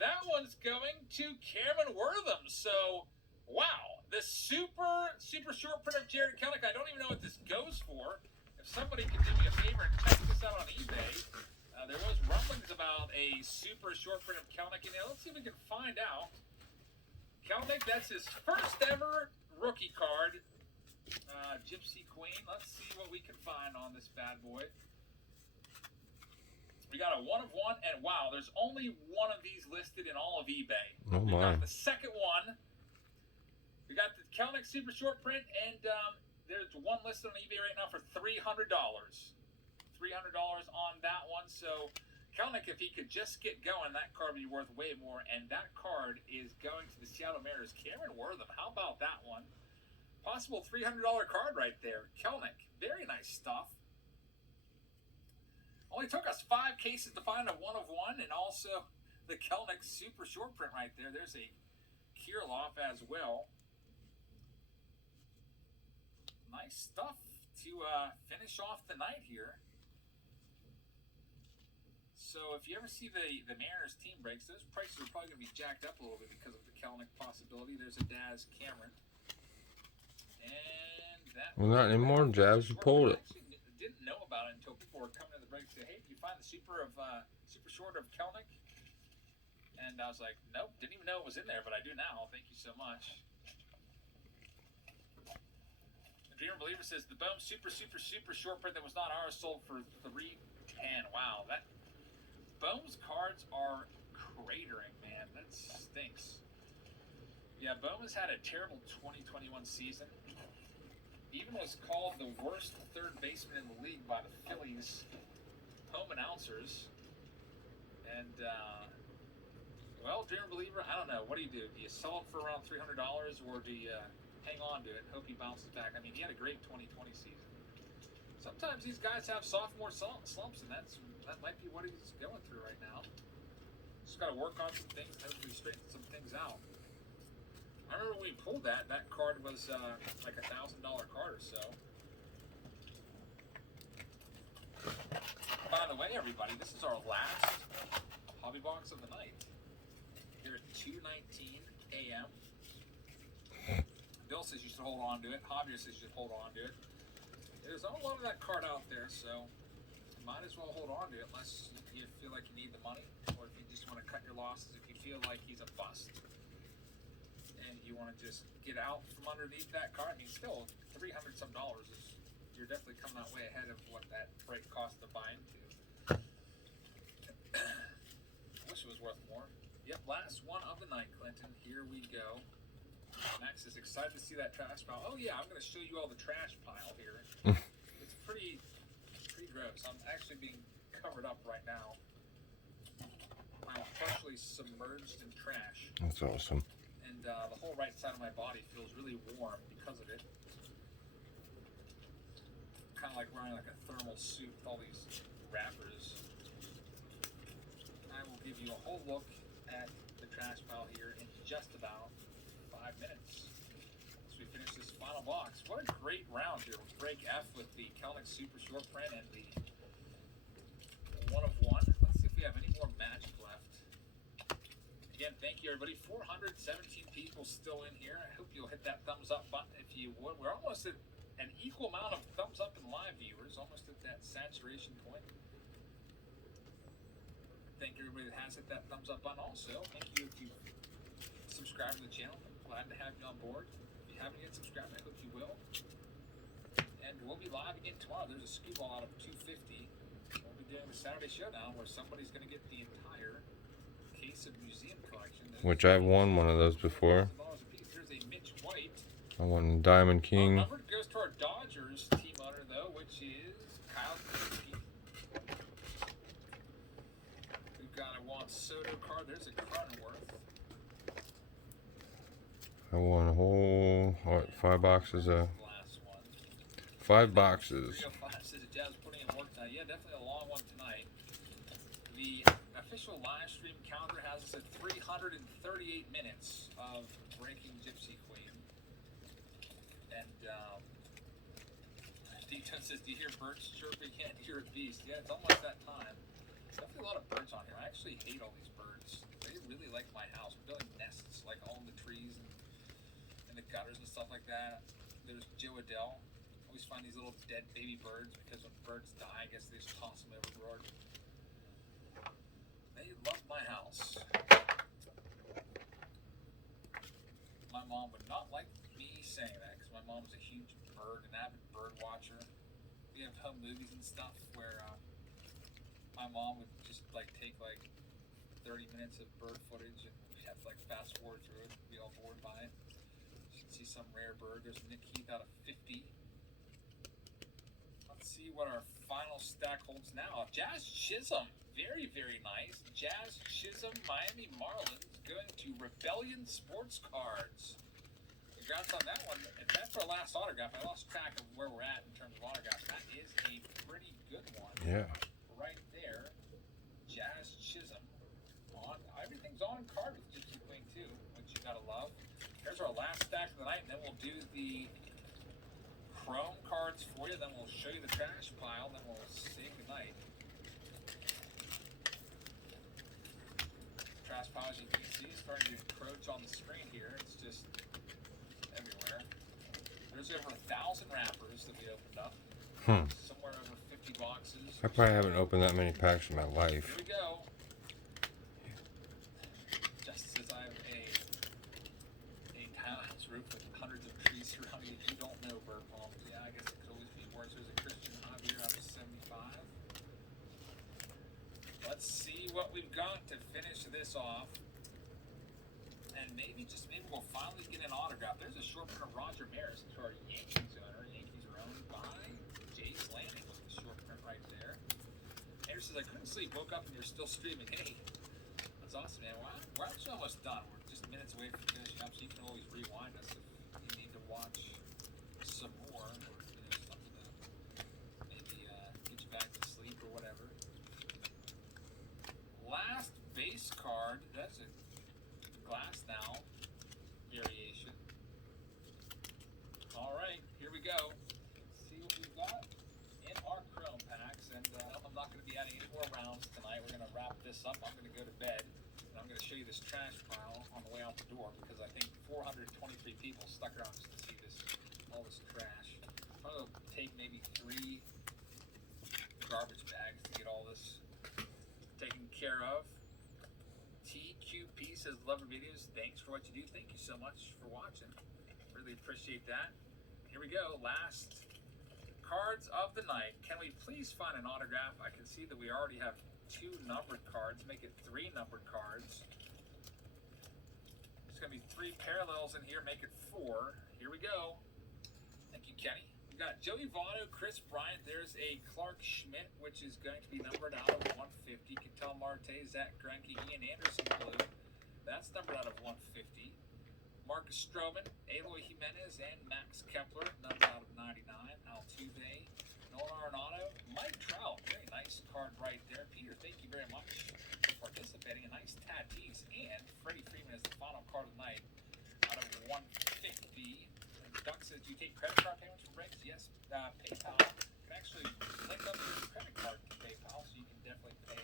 That one's going to Cameron Wortham. So, wow, the super short print of Jared Kelnick. I don't even know what this goes for. If somebody could do me a favor and check this out on eBay. There was rumblings about a super short print of Kelnick in there. Let's see if we can find out. Kelnick, that's his first ever rookie card. Gypsy Queen. Let's see what we can find on this bad boy. We got a 1 of 1, and wow, there's only one of these listed in all of eBay. Oh We my. got the second one. We got the Kelnick super short print, and there's one listed on eBay right now for $300. $300 on that one. So Kelnick, if he could just get going, that card would be worth way more. And that card is going to the Seattle Mariners. Cameron Wortham, how about that one? Possible $300 card right there. Kelnick, very nice stuff. Only took us 5 cases to find a 1 of 1, and also the Kelnick super short print right there. There's a Kirilloff as well. Nice stuff to finish off the night here. So if you ever see the Mariners team breaks, those prices are probably going to be jacked up a little bit because of the Kelnick possibility. There's a Daz Cameron. And that... Well, not anymore, Jabs. You pulled it. I actually didn't know about it until people were coming to the break and say, hey, did you find the super short of Kelnick? And I was like, nope, didn't even know it was in there, but I do now. Thank you so much. The Dreamer Believer says, the Bohm super short print that was not ours sold for $310. Wow, that... Bohm's cards are cratering, man. That stinks. Yeah, Bohm has had a terrible 2021 season. Even was called the worst third baseman in the league by the Phillies home announcers. And, well, Dreamer Believer, I don't know. What do? Do you sell it for around $300, or do you hang on to it, hope he bounces back? I mean, he had a great 2020 season. Sometimes these guys have sophomore slumps, and that might be what he's going through right now. Just got to work on some things and hopefully straighten some things out. I remember when we pulled that card was like a $1,000 card or so. By the way, everybody, this is our last hobby box of the night. Here at 2:19 a.m. Bill says you should hold on to it. Javier says you should hold on to it. There's not a lot of that card out there, so you might as well hold on to it unless you feel like you need the money, or if you just want to cut your losses, if you feel like he's a bust and you want to just get out from underneath that card. I mean, still $300 some is, you're definitely coming out way ahead of what that freight cost to buy into. I wish it was worth more. Yep, last one of the night, Clinton. Here we go. Max is excited to see that trash pile. Oh yeah, I'm going to show you all the trash pile here. It's pretty gross. I'm actually being covered up right now. I'm partially submerged in trash. That's awesome. And the whole right side of my body feels really warm because of it. Kind of like wearing like a thermal suit with all these wrappers. I will give you a whole look at the trash pile here in just about 5 minutes as we finish this final box. What a great round here with break F with the Kelnick super short print and the 1 of 1. Let's see if we have any more magic left. Again, thank you, everybody. 417 people still in here. I hope you'll hit that thumbs up button if you would. We're almost at an equal amount of thumbs up and live viewers, almost at that saturation point. Thank you, everybody that has hit that thumbs up button also. Thank you if you subscribe to the channel. I'm glad to have you on board. If you haven't yet subscribed, I hope you will. And we'll be live again tomorrow. There's a scoop ball out of 250. We'll be doing the Saturday Showdown where somebody's going to get the entire case of museum collection. Which I've won one of those before. Here's a Mitch White. I won Diamond King. Number goes to our Dodgers team owner, though, which is Kyle Kinski. We've got a Juan Soto card. There's a Cronenworth. I won a whole, what, 5 boxes of... 5 boxes. 305 says Jazz putting in work tonight. Yeah, definitely a long one tonight. The official live stream calendar has us at 338 minutes of Breaking Gypsy Queen. And D-Tone says, do you hear birds chirping? Can't hear a beast. Yeah, it's almost that time. Definitely a lot of birds on here. I actually hate all these birds. They really like my house. We're building nests like all in the trees and the gutters and stuff like that. There's Joe Adele. Always find these little dead baby birds because when birds die, I guess they just toss them overboard. They love my house. My mom would not like me saying that because my mom's a huge an avid bird watcher. We have home movies and stuff where my mom would just like take like 30 minutes of bird footage and we have to like fast forward through it. Be all bored by it. You should see some rare bird. There's Nick Heath out of 50. Let's see what our final stack holds now. Jazz Chisholm, very, very nice. Jazz Chisholm, Miami Marlins, going to Rebellion Sports Cards. Congrats on that one. If that's our last autograph, I lost track of where we're at in terms of autographs. That is a pretty good one. Yeah. Right there. Jazz Chisholm. Everything's on card with Gypsy Queen too, which you gotta love. Here's our last stack of the night, and then we'll do the Chrome cards for you, then we'll show you the trash pile, then we'll say goodnight. Trash pile, as you can see, is starting to encroach on the screen here. It's just everywhere. There's over 1,000 wrappers that we opened up. Somewhere over 50 boxes. I probably haven't opened that many packs in my life. Here we go. Just as I have a townhouse roof with hundreds of trees surrounding it, you don't know bird palms. Yeah, I guess it could always be worse. There's a Christian Javier out of 75. Let's see what we've got to finish this off. And maybe we'll finally get an autograph. There's a short print of Roger Maris to our Yankees owner. Yankees are owned by Jace Lanning with the short print right there. Andrew says, I couldn't sleep, woke up and you're still streaming. Hey, that's awesome, man. We're actually almost done. We're just minutes away from finishing up, so you can always rewind us if you need to watch some more or something to maybe get you back to sleep or whatever. Last base card. That's a glass now variation. All right, here we go. Let's see what we've got in our Chrome packs. And I'm not going to be adding any more rounds tonight. We're going to wrap this up. I'm going to go to bed. And I'm going to show you this trash pile on the way out the door because I think 423 people stuck around just to see all this trash. I'm going to take maybe 3 garbage bags to get all this taken care of. TQP says, love your videos. Thanks for what you do. Thank you so much for watching. Really appreciate that. Here we go. Last cards of the night. Can we please find an autograph? I can see that we already have 2 numbered cards. Make it 3 numbered cards. There's going to be 3 parallels in here. Make it 4. Here we go. Thank you, Kenny. We got Joey Votto, Chris Bryant. There's a Clark Schmidt, which is going to be numbered out of 150. Ketel Marte, Zach Greinke, Ian Anderson blue. That's numbered out of 150. Marcus Stroman, Eloy Jimenez, and Max Kepler, numbered out of 99. Altuve, Nolan Arenado, Mike Trout. Very nice card right there. Peter, thank you very much for participating. A nice Tatis. And Freddie Freeman is the final card of the night out of 150. Duck says, do you take credit card payments from breaks? Yes. PayPal can actually link up your credit card to PayPal, so you can definitely pay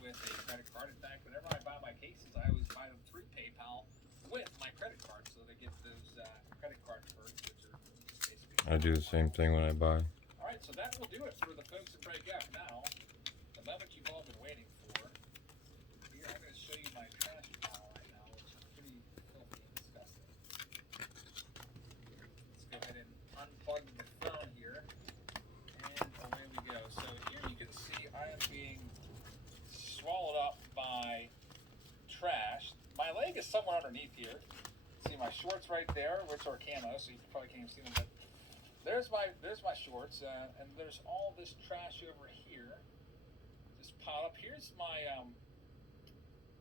with a credit card. In fact, whenever I buy my my cases, I always buy them through PayPal with my credit card, so they get those credit card perks, which are basically. I do the same thing when I buy. All right, so that will do it for the folks at Breakout. Now, the moment you've all been waiting for. Here, I'm going to show you my trash pile right now, which is pretty filthy and disgusting. Let's go ahead and unplug the phone here, and away we go. So here you can see I am being swallowed up by trash. My leg is somewhere underneath here. See my shorts right there, which are camo, so you probably can't even see them. But there's my shorts, and there's all this trash over here, just piled up. Here's my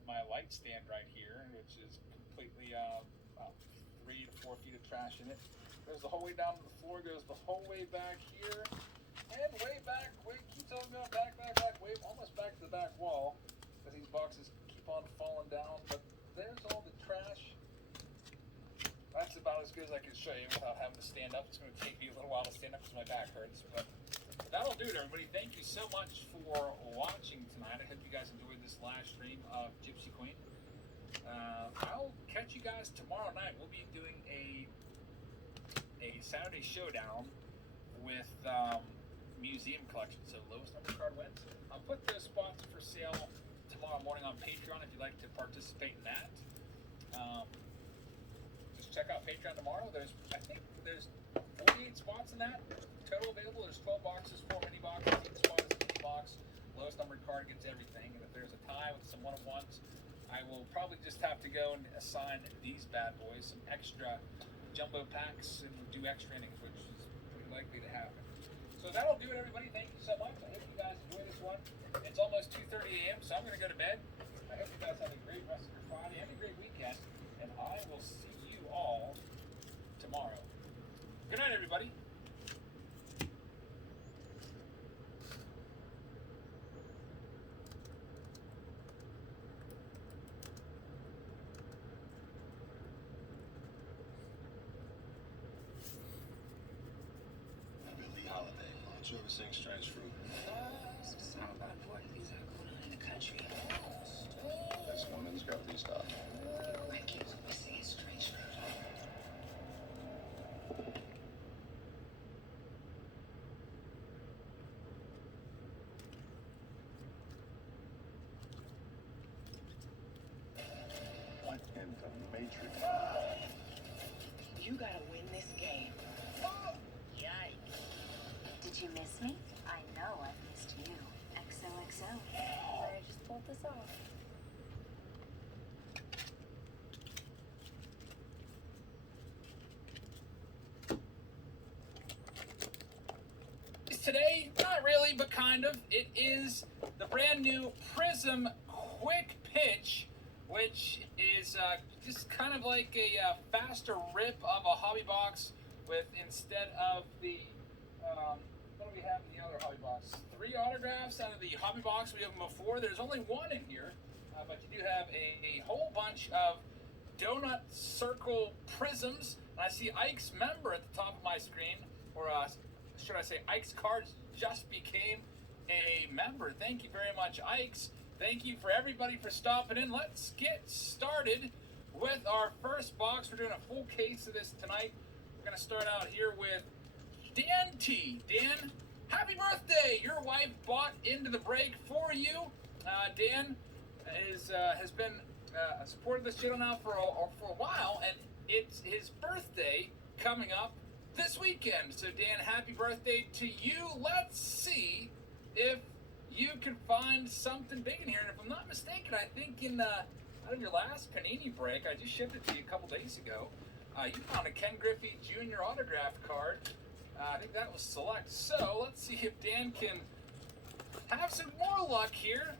my light stand right here, which is completely about 3 to 4 feet of trash in it. Goes the whole way down to the floor. Goes the whole way back here, and way back. Keeps on going back, way almost back to the back wall, because these boxes keep on falling down. But there's all the trash. That's about as good as I can show you without having to stand up. It's going to take me a little while to stand up because my back hurts. But that'll do it, everybody. Thank you so much for watching tonight. I hope you guys enjoyed this live stream of Gypsy Queen. I'll catch you guys tomorrow night. We'll be doing a Saturday showdown with museum collection. So lowest number card wins. I'll put those spots for sale tomorrow morning on Patreon if you'd like to participate in that. Just check out Patreon tomorrow. I think there's 48 spots in that total available. There's 12 boxes, 4 mini boxes. Each spot is a mini box. Lowest numbered card gets everything. And if there's a tie with some one-of-ones, I will probably just have to go and assign these bad boys some extra jumbo packs and do extra innings, which is pretty likely to happen. So that'll do it, everybody. Thank you so much. I hope you guys enjoy this one. It's almost 2:30 a.m., so I'm going to go to bed. I hope you guys have a great rest of your Friday. Have a great weekend, and I will see you all tomorrow. Good night, everybody. Billie Holiday. Did you ever sing Strange Fruit? It's a song about important things that are going on in the country. This woman's got these stuff. My kids will be singing Strange Fruit. What in the Matrix? You gotta win this game. Yikes. Did you miss me? I know I missed you. XOXO. I just pulled this off. Today, not really, but kind of. It is the brand new Prism Quick Pitch, which is just kind of like a faster rip of a hobby box with, instead of the, what do we have in the other hobby box? 3 autographs out of the hobby box we have before. There's only 1 in here, but you do have a whole bunch of donut circle prisms. And I see Ike's member at the top of my screen, or should I say Ike's Cards just became a member. Thank you very much, Ike's. Thank you for everybody for stopping in. Let's get started with our first box. We're doing a full case of this tonight. We're going to start out here with Dan T. Dan, happy birthday! Your wife bought into the break for you. Dan has been supporting this channel now for a while, and it's his birthday coming up this weekend. So Dan, happy birthday to you. Let's see if you can find something big in here. And if I'm not mistaken, I think out of your last Panini break, I just shipped it to you a couple days ago, you found a Ken Griffey Jr. autographed card. I think that was select. So let's see if Dan can have some more luck here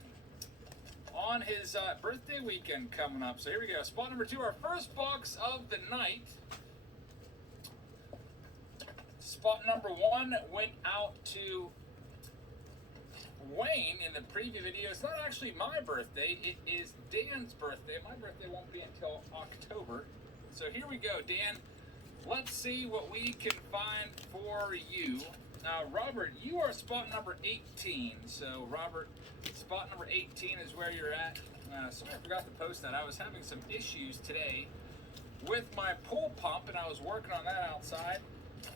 on his birthday weekend coming up. So here we go. Spot number 2, our first box of the night. Spot number 1 went out to Wayne in the preview video. It's not actually my birthday, it is Dan's birthday. My birthday won't be until October. So here we go, Dan. Let's see what we can find for you. Now, Robert, you are spot number 18. So, Robert, spot number 18 is where you're at. Sorry, I forgot to post that. I was having some issues today with my pool pump, and I was working on that outside,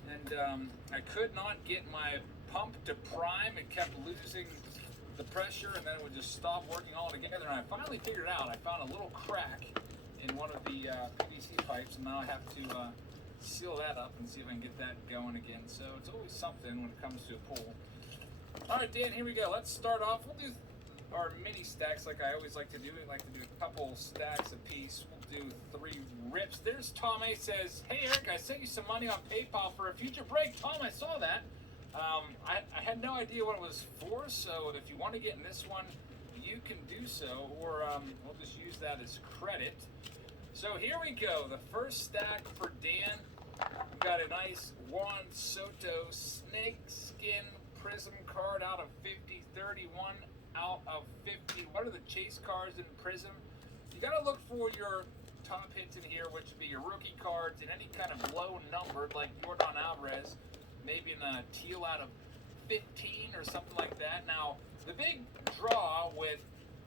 and I could not get my pump to prime. It kept losing the pressure, and then it would just stop working altogether. And I finally figured it out. I found a little crack in one of the PVC pipes, and now I have to seal that up and see if I can get that going again. So it's always something when it comes to a pool. All right, Dan, here we go. Let's start off. We'll do our mini stacks like I always like to do. I like to do a couple stacks a piece. We'll do 3 rips. There's Tom A. says, hey, Eric, I sent you some money on PayPal for a future break. Tom, I saw that. I had no idea what it was for, so if you want to get in this one, you can do so, or we'll just use that as credit. So here we go. The first stack for Dan. We've got a nice Juan Soto snakeskin prism card out of 50, 31 out of 50. What are the chase cards in prism? You got to look for your top hits in here, which would be your rookie cards and any kind of low numbered, like Jordan Alvarez, maybe in a teal out of 15 or something like that. Now, the big draw with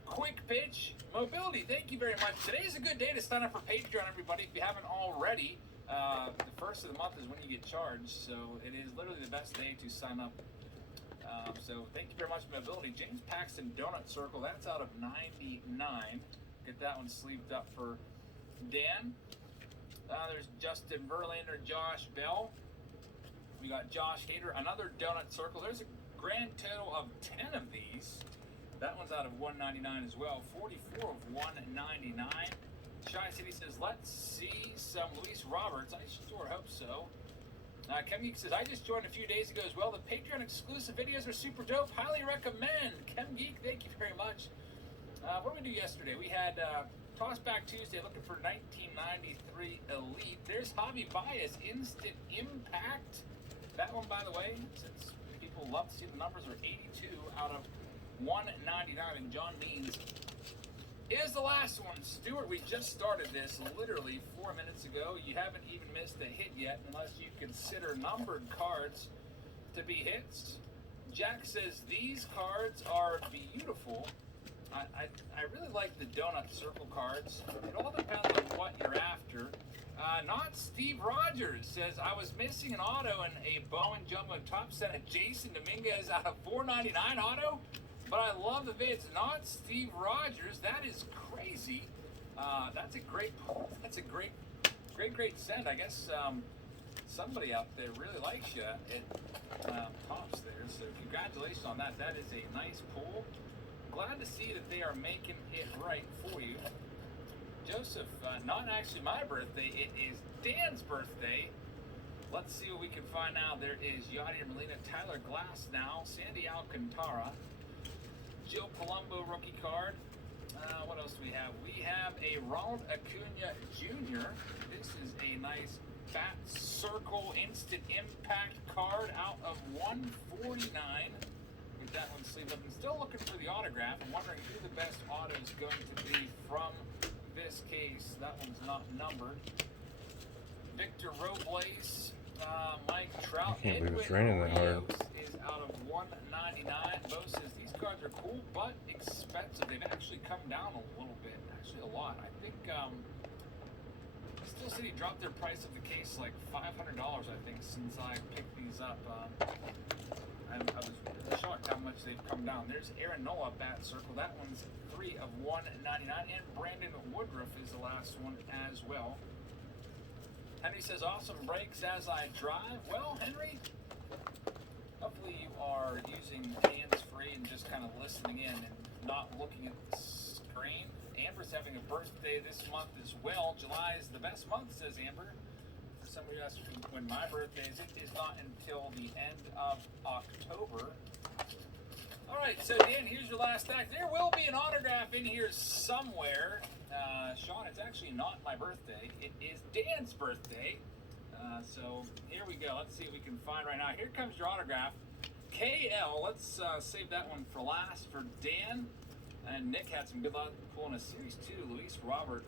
Quick Pitch Mobility. Thank you very much. Today's a good day to sign up for Patreon, everybody, if you haven't already. The first of the month is when you get charged, so it is literally the best day to sign up. So thank you very much, Mobility. James Paxton Donut Circle, that's out of 99. Get that one sleeved up for Dan. There's Justin Verlander, Josh Bell. We got Josh Hader, another Donut Circle. There's a grand total of 10 of these. That one's out of 199 as well. 44 of 199. Shy City says, let's see some Luis Roberts. I sure hope so. Chem Geek says, I just joined a few days ago as well. The Patreon exclusive videos are super dope. Highly recommend. Chem Geek, thank you very much. What did we do yesterday? We had Tossback Tuesday looking for 1993 Elite. There's Javi Baez, Instant Impact. That one, by the way, since people love to see the numbers, are 82 out of 199. And John Means is the last one. Stuart, we just started this literally 4 minutes ago. You haven't even missed a hit yet unless you consider numbered cards to be hits. Jack says these cards are beautiful. I really like the Donut Circle cards. It all depends on what you're after. Not Steve Rogers says, I was missing an auto and a Bowen Jumbo top set of Jason Dominguez out of 499 auto. But I love the vids. Not Steve Rogers. That is crazy. That's a great send. I guess somebody out there really likes you at Tops there. So congratulations on that. That is a nice pull. Glad to see that they are making it right for you. Joseph, not actually my birthday. It is Dan's birthday. Let's see what we can find out. There is Yadier Molina, Tyler Glass now, Sandy Alcantara, Joe Palumbo rookie card. What else do we have? We have a Ronald Acuna Jr. This is a nice Bat Circle Instant Impact card out of 149. With that one sleeved up. I'm still looking for the autograph. I'm wondering who the best auto is going to be from this case. That one's not numbered. Victor Robles, Mike Trout. I can't believe it's raining that hard. Is out of 199. Bo says these cards are cool but expensive. They've actually come down a little bit, actually a lot. I think Steel City dropped their price of the case like $500, I think, since I picked these up. I was shocked how much they've come down. There's Aaron Nola Bat Circle. That one's 3 of 199, and Brandon Woodruff is the last one as well. Henry says, awesome breaks as I drive. Well, Henry, hopefully you are using hands-free and just kind of listening in and not looking at the screen. Amber's having a birthday this month as well. July is the best month, says Amber. For some of you asking when my birthday is, it is not until the end of October. All right, so Dan, here's your last stack. There will be an autograph in here somewhere. Sean, it's actually not my birthday. It is Dan's birthday. So here we go. Let's see what we can find right now. Here comes your autograph. KL, let's save that one for last for Dan. And Nick had some good luck pulling a Series 2. Luis Robert,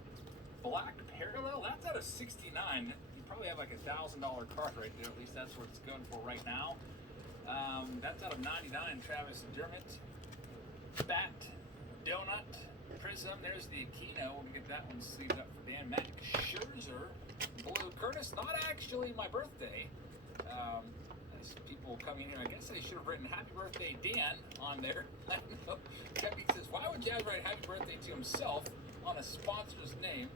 Black Parallel. That's out of 69. You probably have like $1,000 card right there. At least that's what it's going for right now. That's out of 99. Travis Dermott, Bat Donut. Prism. There's the Aquino. We're going to get that one sleeved up for Dan. Matt Scherzer. Blue Curtis. Not actually my birthday. Nice people coming here. I guess they should have written Happy Birthday Dan on there. I don't know. Kevin says, why would Jazz write Happy Birthday to himself on a sponsor's name?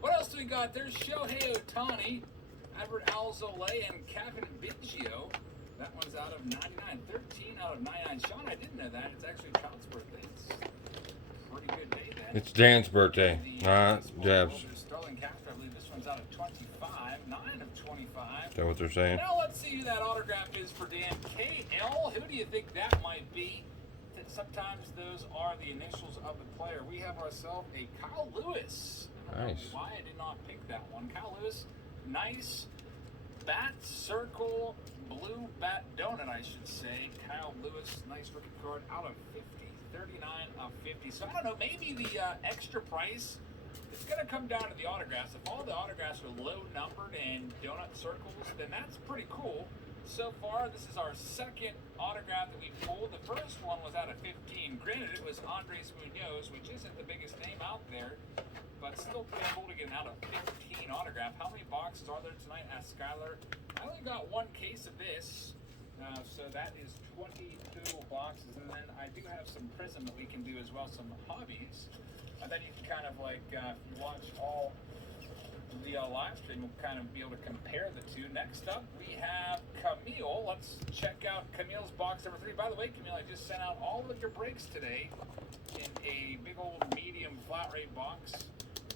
What else do we got? There's Shohei Ohtani, Edward Alzolay, and Kevin Biggio. That one's out of 99. 13 out of 99. Sean, I didn't know that. It's actually Trout's birthday. It's a pretty good day then. It's Dan's birthday, not Jeb's. Sterling Castro, I believe this one's out of 25. 9 of 25. Is that what they're saying? Now let's see who that autograph is for Dan. KL, who do you think that might be? Sometimes those are the initials of the player. We have ourselves a Kyle Lewis. I don't know Nice. why I did not pick that one. Kyle Lewis, nice bat circle, blue bat donut, I should say. Kyle Lewis, nice rookie card out of 50. 39 of 50. So I don't know, maybe the extra price is going to come down to the autographs. If all the autographs are low numbered and donut circles, then that's pretty cool. So far, this is our second autograph that we pulled. The first one was out of 15. Granted, it was Andres Munoz, which isn't the biggest name out there, but still pretty cool to get an out of 15 autograph. How many boxes are there tonight? Asked Skylar. I only got one case of this, so that is 22 boxes. And then I do have some Prism that we can do as well, some hobbies. And then you can kind of like, if you watch all the live stream, we'll kind of be able to compare the two. Next up, we have Camille. Let's check out Camille's box number 3. By the way, Camille, I just sent out all of your breaks today in a big old medium flat rate box.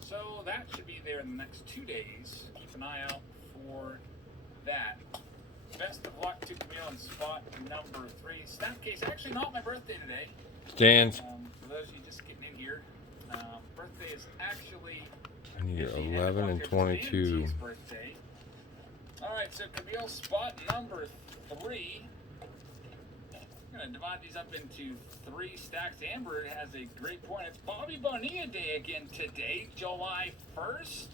So that should be there in the next 2 days. Keep an eye out for that. Best of luck to Camille in spot number 3. Snapcase, actually not my birthday today. It's Dan's. For those of you just getting in here, birthday is actually I need 11 and 22. birthday. All right, so Camille, spot number 3. I'm going to divide these up into 3 stacks. Amber has a great point. It's Bobby Bonilla Day again today, July 1st.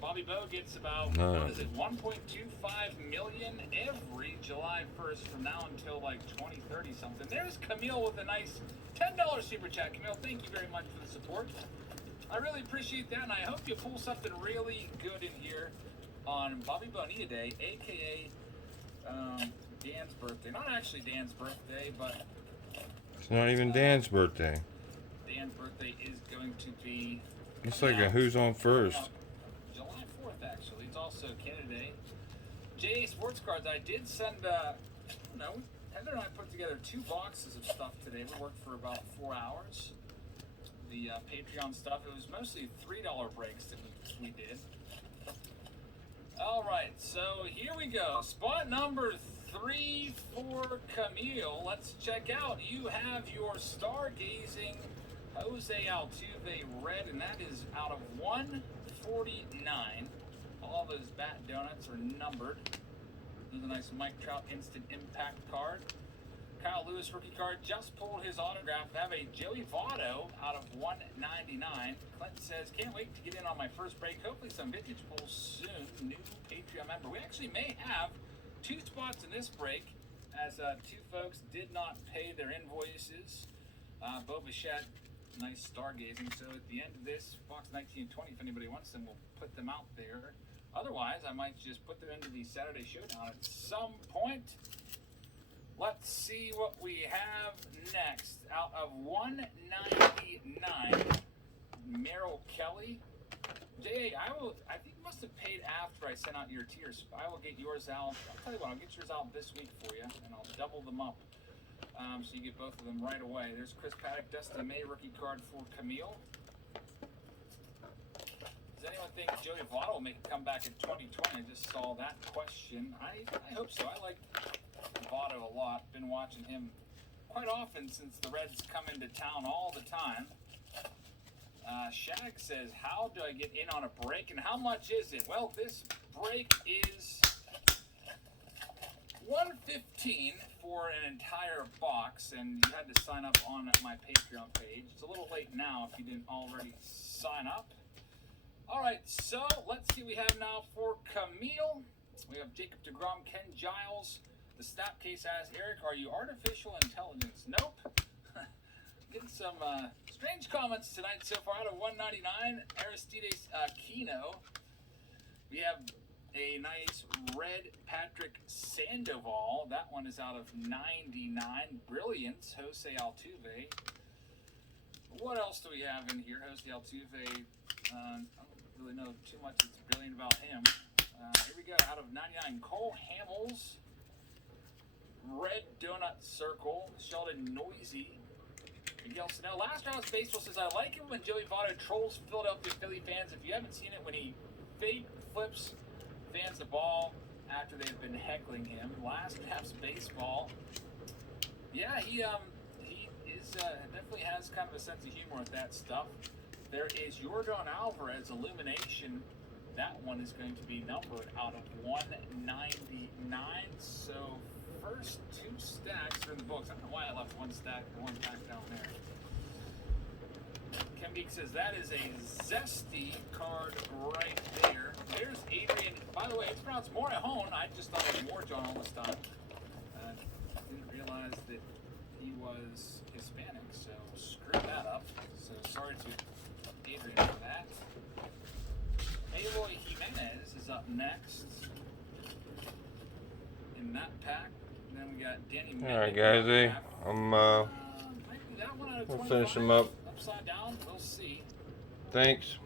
Bobby Bo gets about, what is it, 1.25 million every July 1st from now until like 2030 something. There's Camille with a nice $10 super chat. Camille, thank you very much for the support. I really appreciate that, and I hope you pull something really good in here on Bobby Bonilla Day, a.k.a. Dan's birthday. Not actually Dan's birthday, but It's not even Dan's birthday. Dan's birthday is going to be... It's like a who's on first. July 4th, actually. It's also Canada Day. JA Sports Cards, I did send, I don't know, Heather and I put together 2 boxes of stuff today. We worked for about 4 hours. The Patreon stuff. It was mostly $3 breaks that we did. All right, so here we go. Spot number 3 for Camille. Let's check out. You have your stargazing Jose Altuve red, and that is out of 149. All those bat donuts are numbered. This is a nice Mike Trout instant impact card. Kyle Lewis rookie card, just pulled his autograph. I have a Joey Votto out of 199. Clinton says, can't wait to get in on my first break. Hopefully some vintage pulls soon. New Patreon member. We actually may have 2 spots in this break, as 2 folks did not pay their invoices. Bo Bichette, nice stargazing. So at the end of this, Fox 19 and 20, if anybody wants them, we'll put them out there. Otherwise, I might just put them into the Saturday Showdown at some point. Let's see what we have next. Out of 199, Merrill Kelly. Jay, I think you must have paid after I sent out your tiers. I will get yours out. I'll tell you what, I'll get yours out this week for you, and I'll double them up. So you get both of them right away. There's Chris Paddock, Dustin May rookie card for Camille. Does anyone think Joey Votto will make a comeback in 2020? I just saw that question. I hope so. I like Votto a lot. Been watching him quite often since the Reds come into town all the time. Shag says, how do I get in on a break, and how much is it? Well, this break is $115 for an entire box, and you had to sign up on my Patreon page. It's a little late now if you didn't already sign up. All right, so let's see what we have now for Camille. We have Jacob deGrom, Ken Giles. The Snapcase asks, Eric, are you artificial intelligence? Nope. Getting some Strange comments tonight so far out of 199. Aristides Kino. We have a nice red Patrick Sandoval. That one is out of 99. Brilliance, Jose Altuve. What else do we have in here? Jose Altuve. I don't really know too much that's brilliant about him. Here we go, out of 99. Cole Hamels. Red Donut Circle. Sheldon Noisy. Miguel Sano. Last round's baseball says, I like it when Joey Votto trolls Philadelphia Philly fans. If you haven't seen it, when he fake flips fans the ball after they've been heckling him. Last Caps baseball. Yeah, he is definitely has kind of a sense of humor with that stuff. There is Yordan Alvarez Illumination. That one is going to be numbered out of 199. So first two stacks are in the books. I don't know why I left one stack down there. Ken Geek says that is a zesty card right there. There's Adrian. By the way, it's pronounced Morejon. I just thought it was Morejon all this time. Didn't realize that he was Hispanic, so screw that up. So sorry to Adrian for that. Eloy Jimenez is up next in that pack. And then we got Danny Mendick. Alright, guys, I'm Might be that one out of we'll 25. finish him up. Upside down, we'll see. Thanks.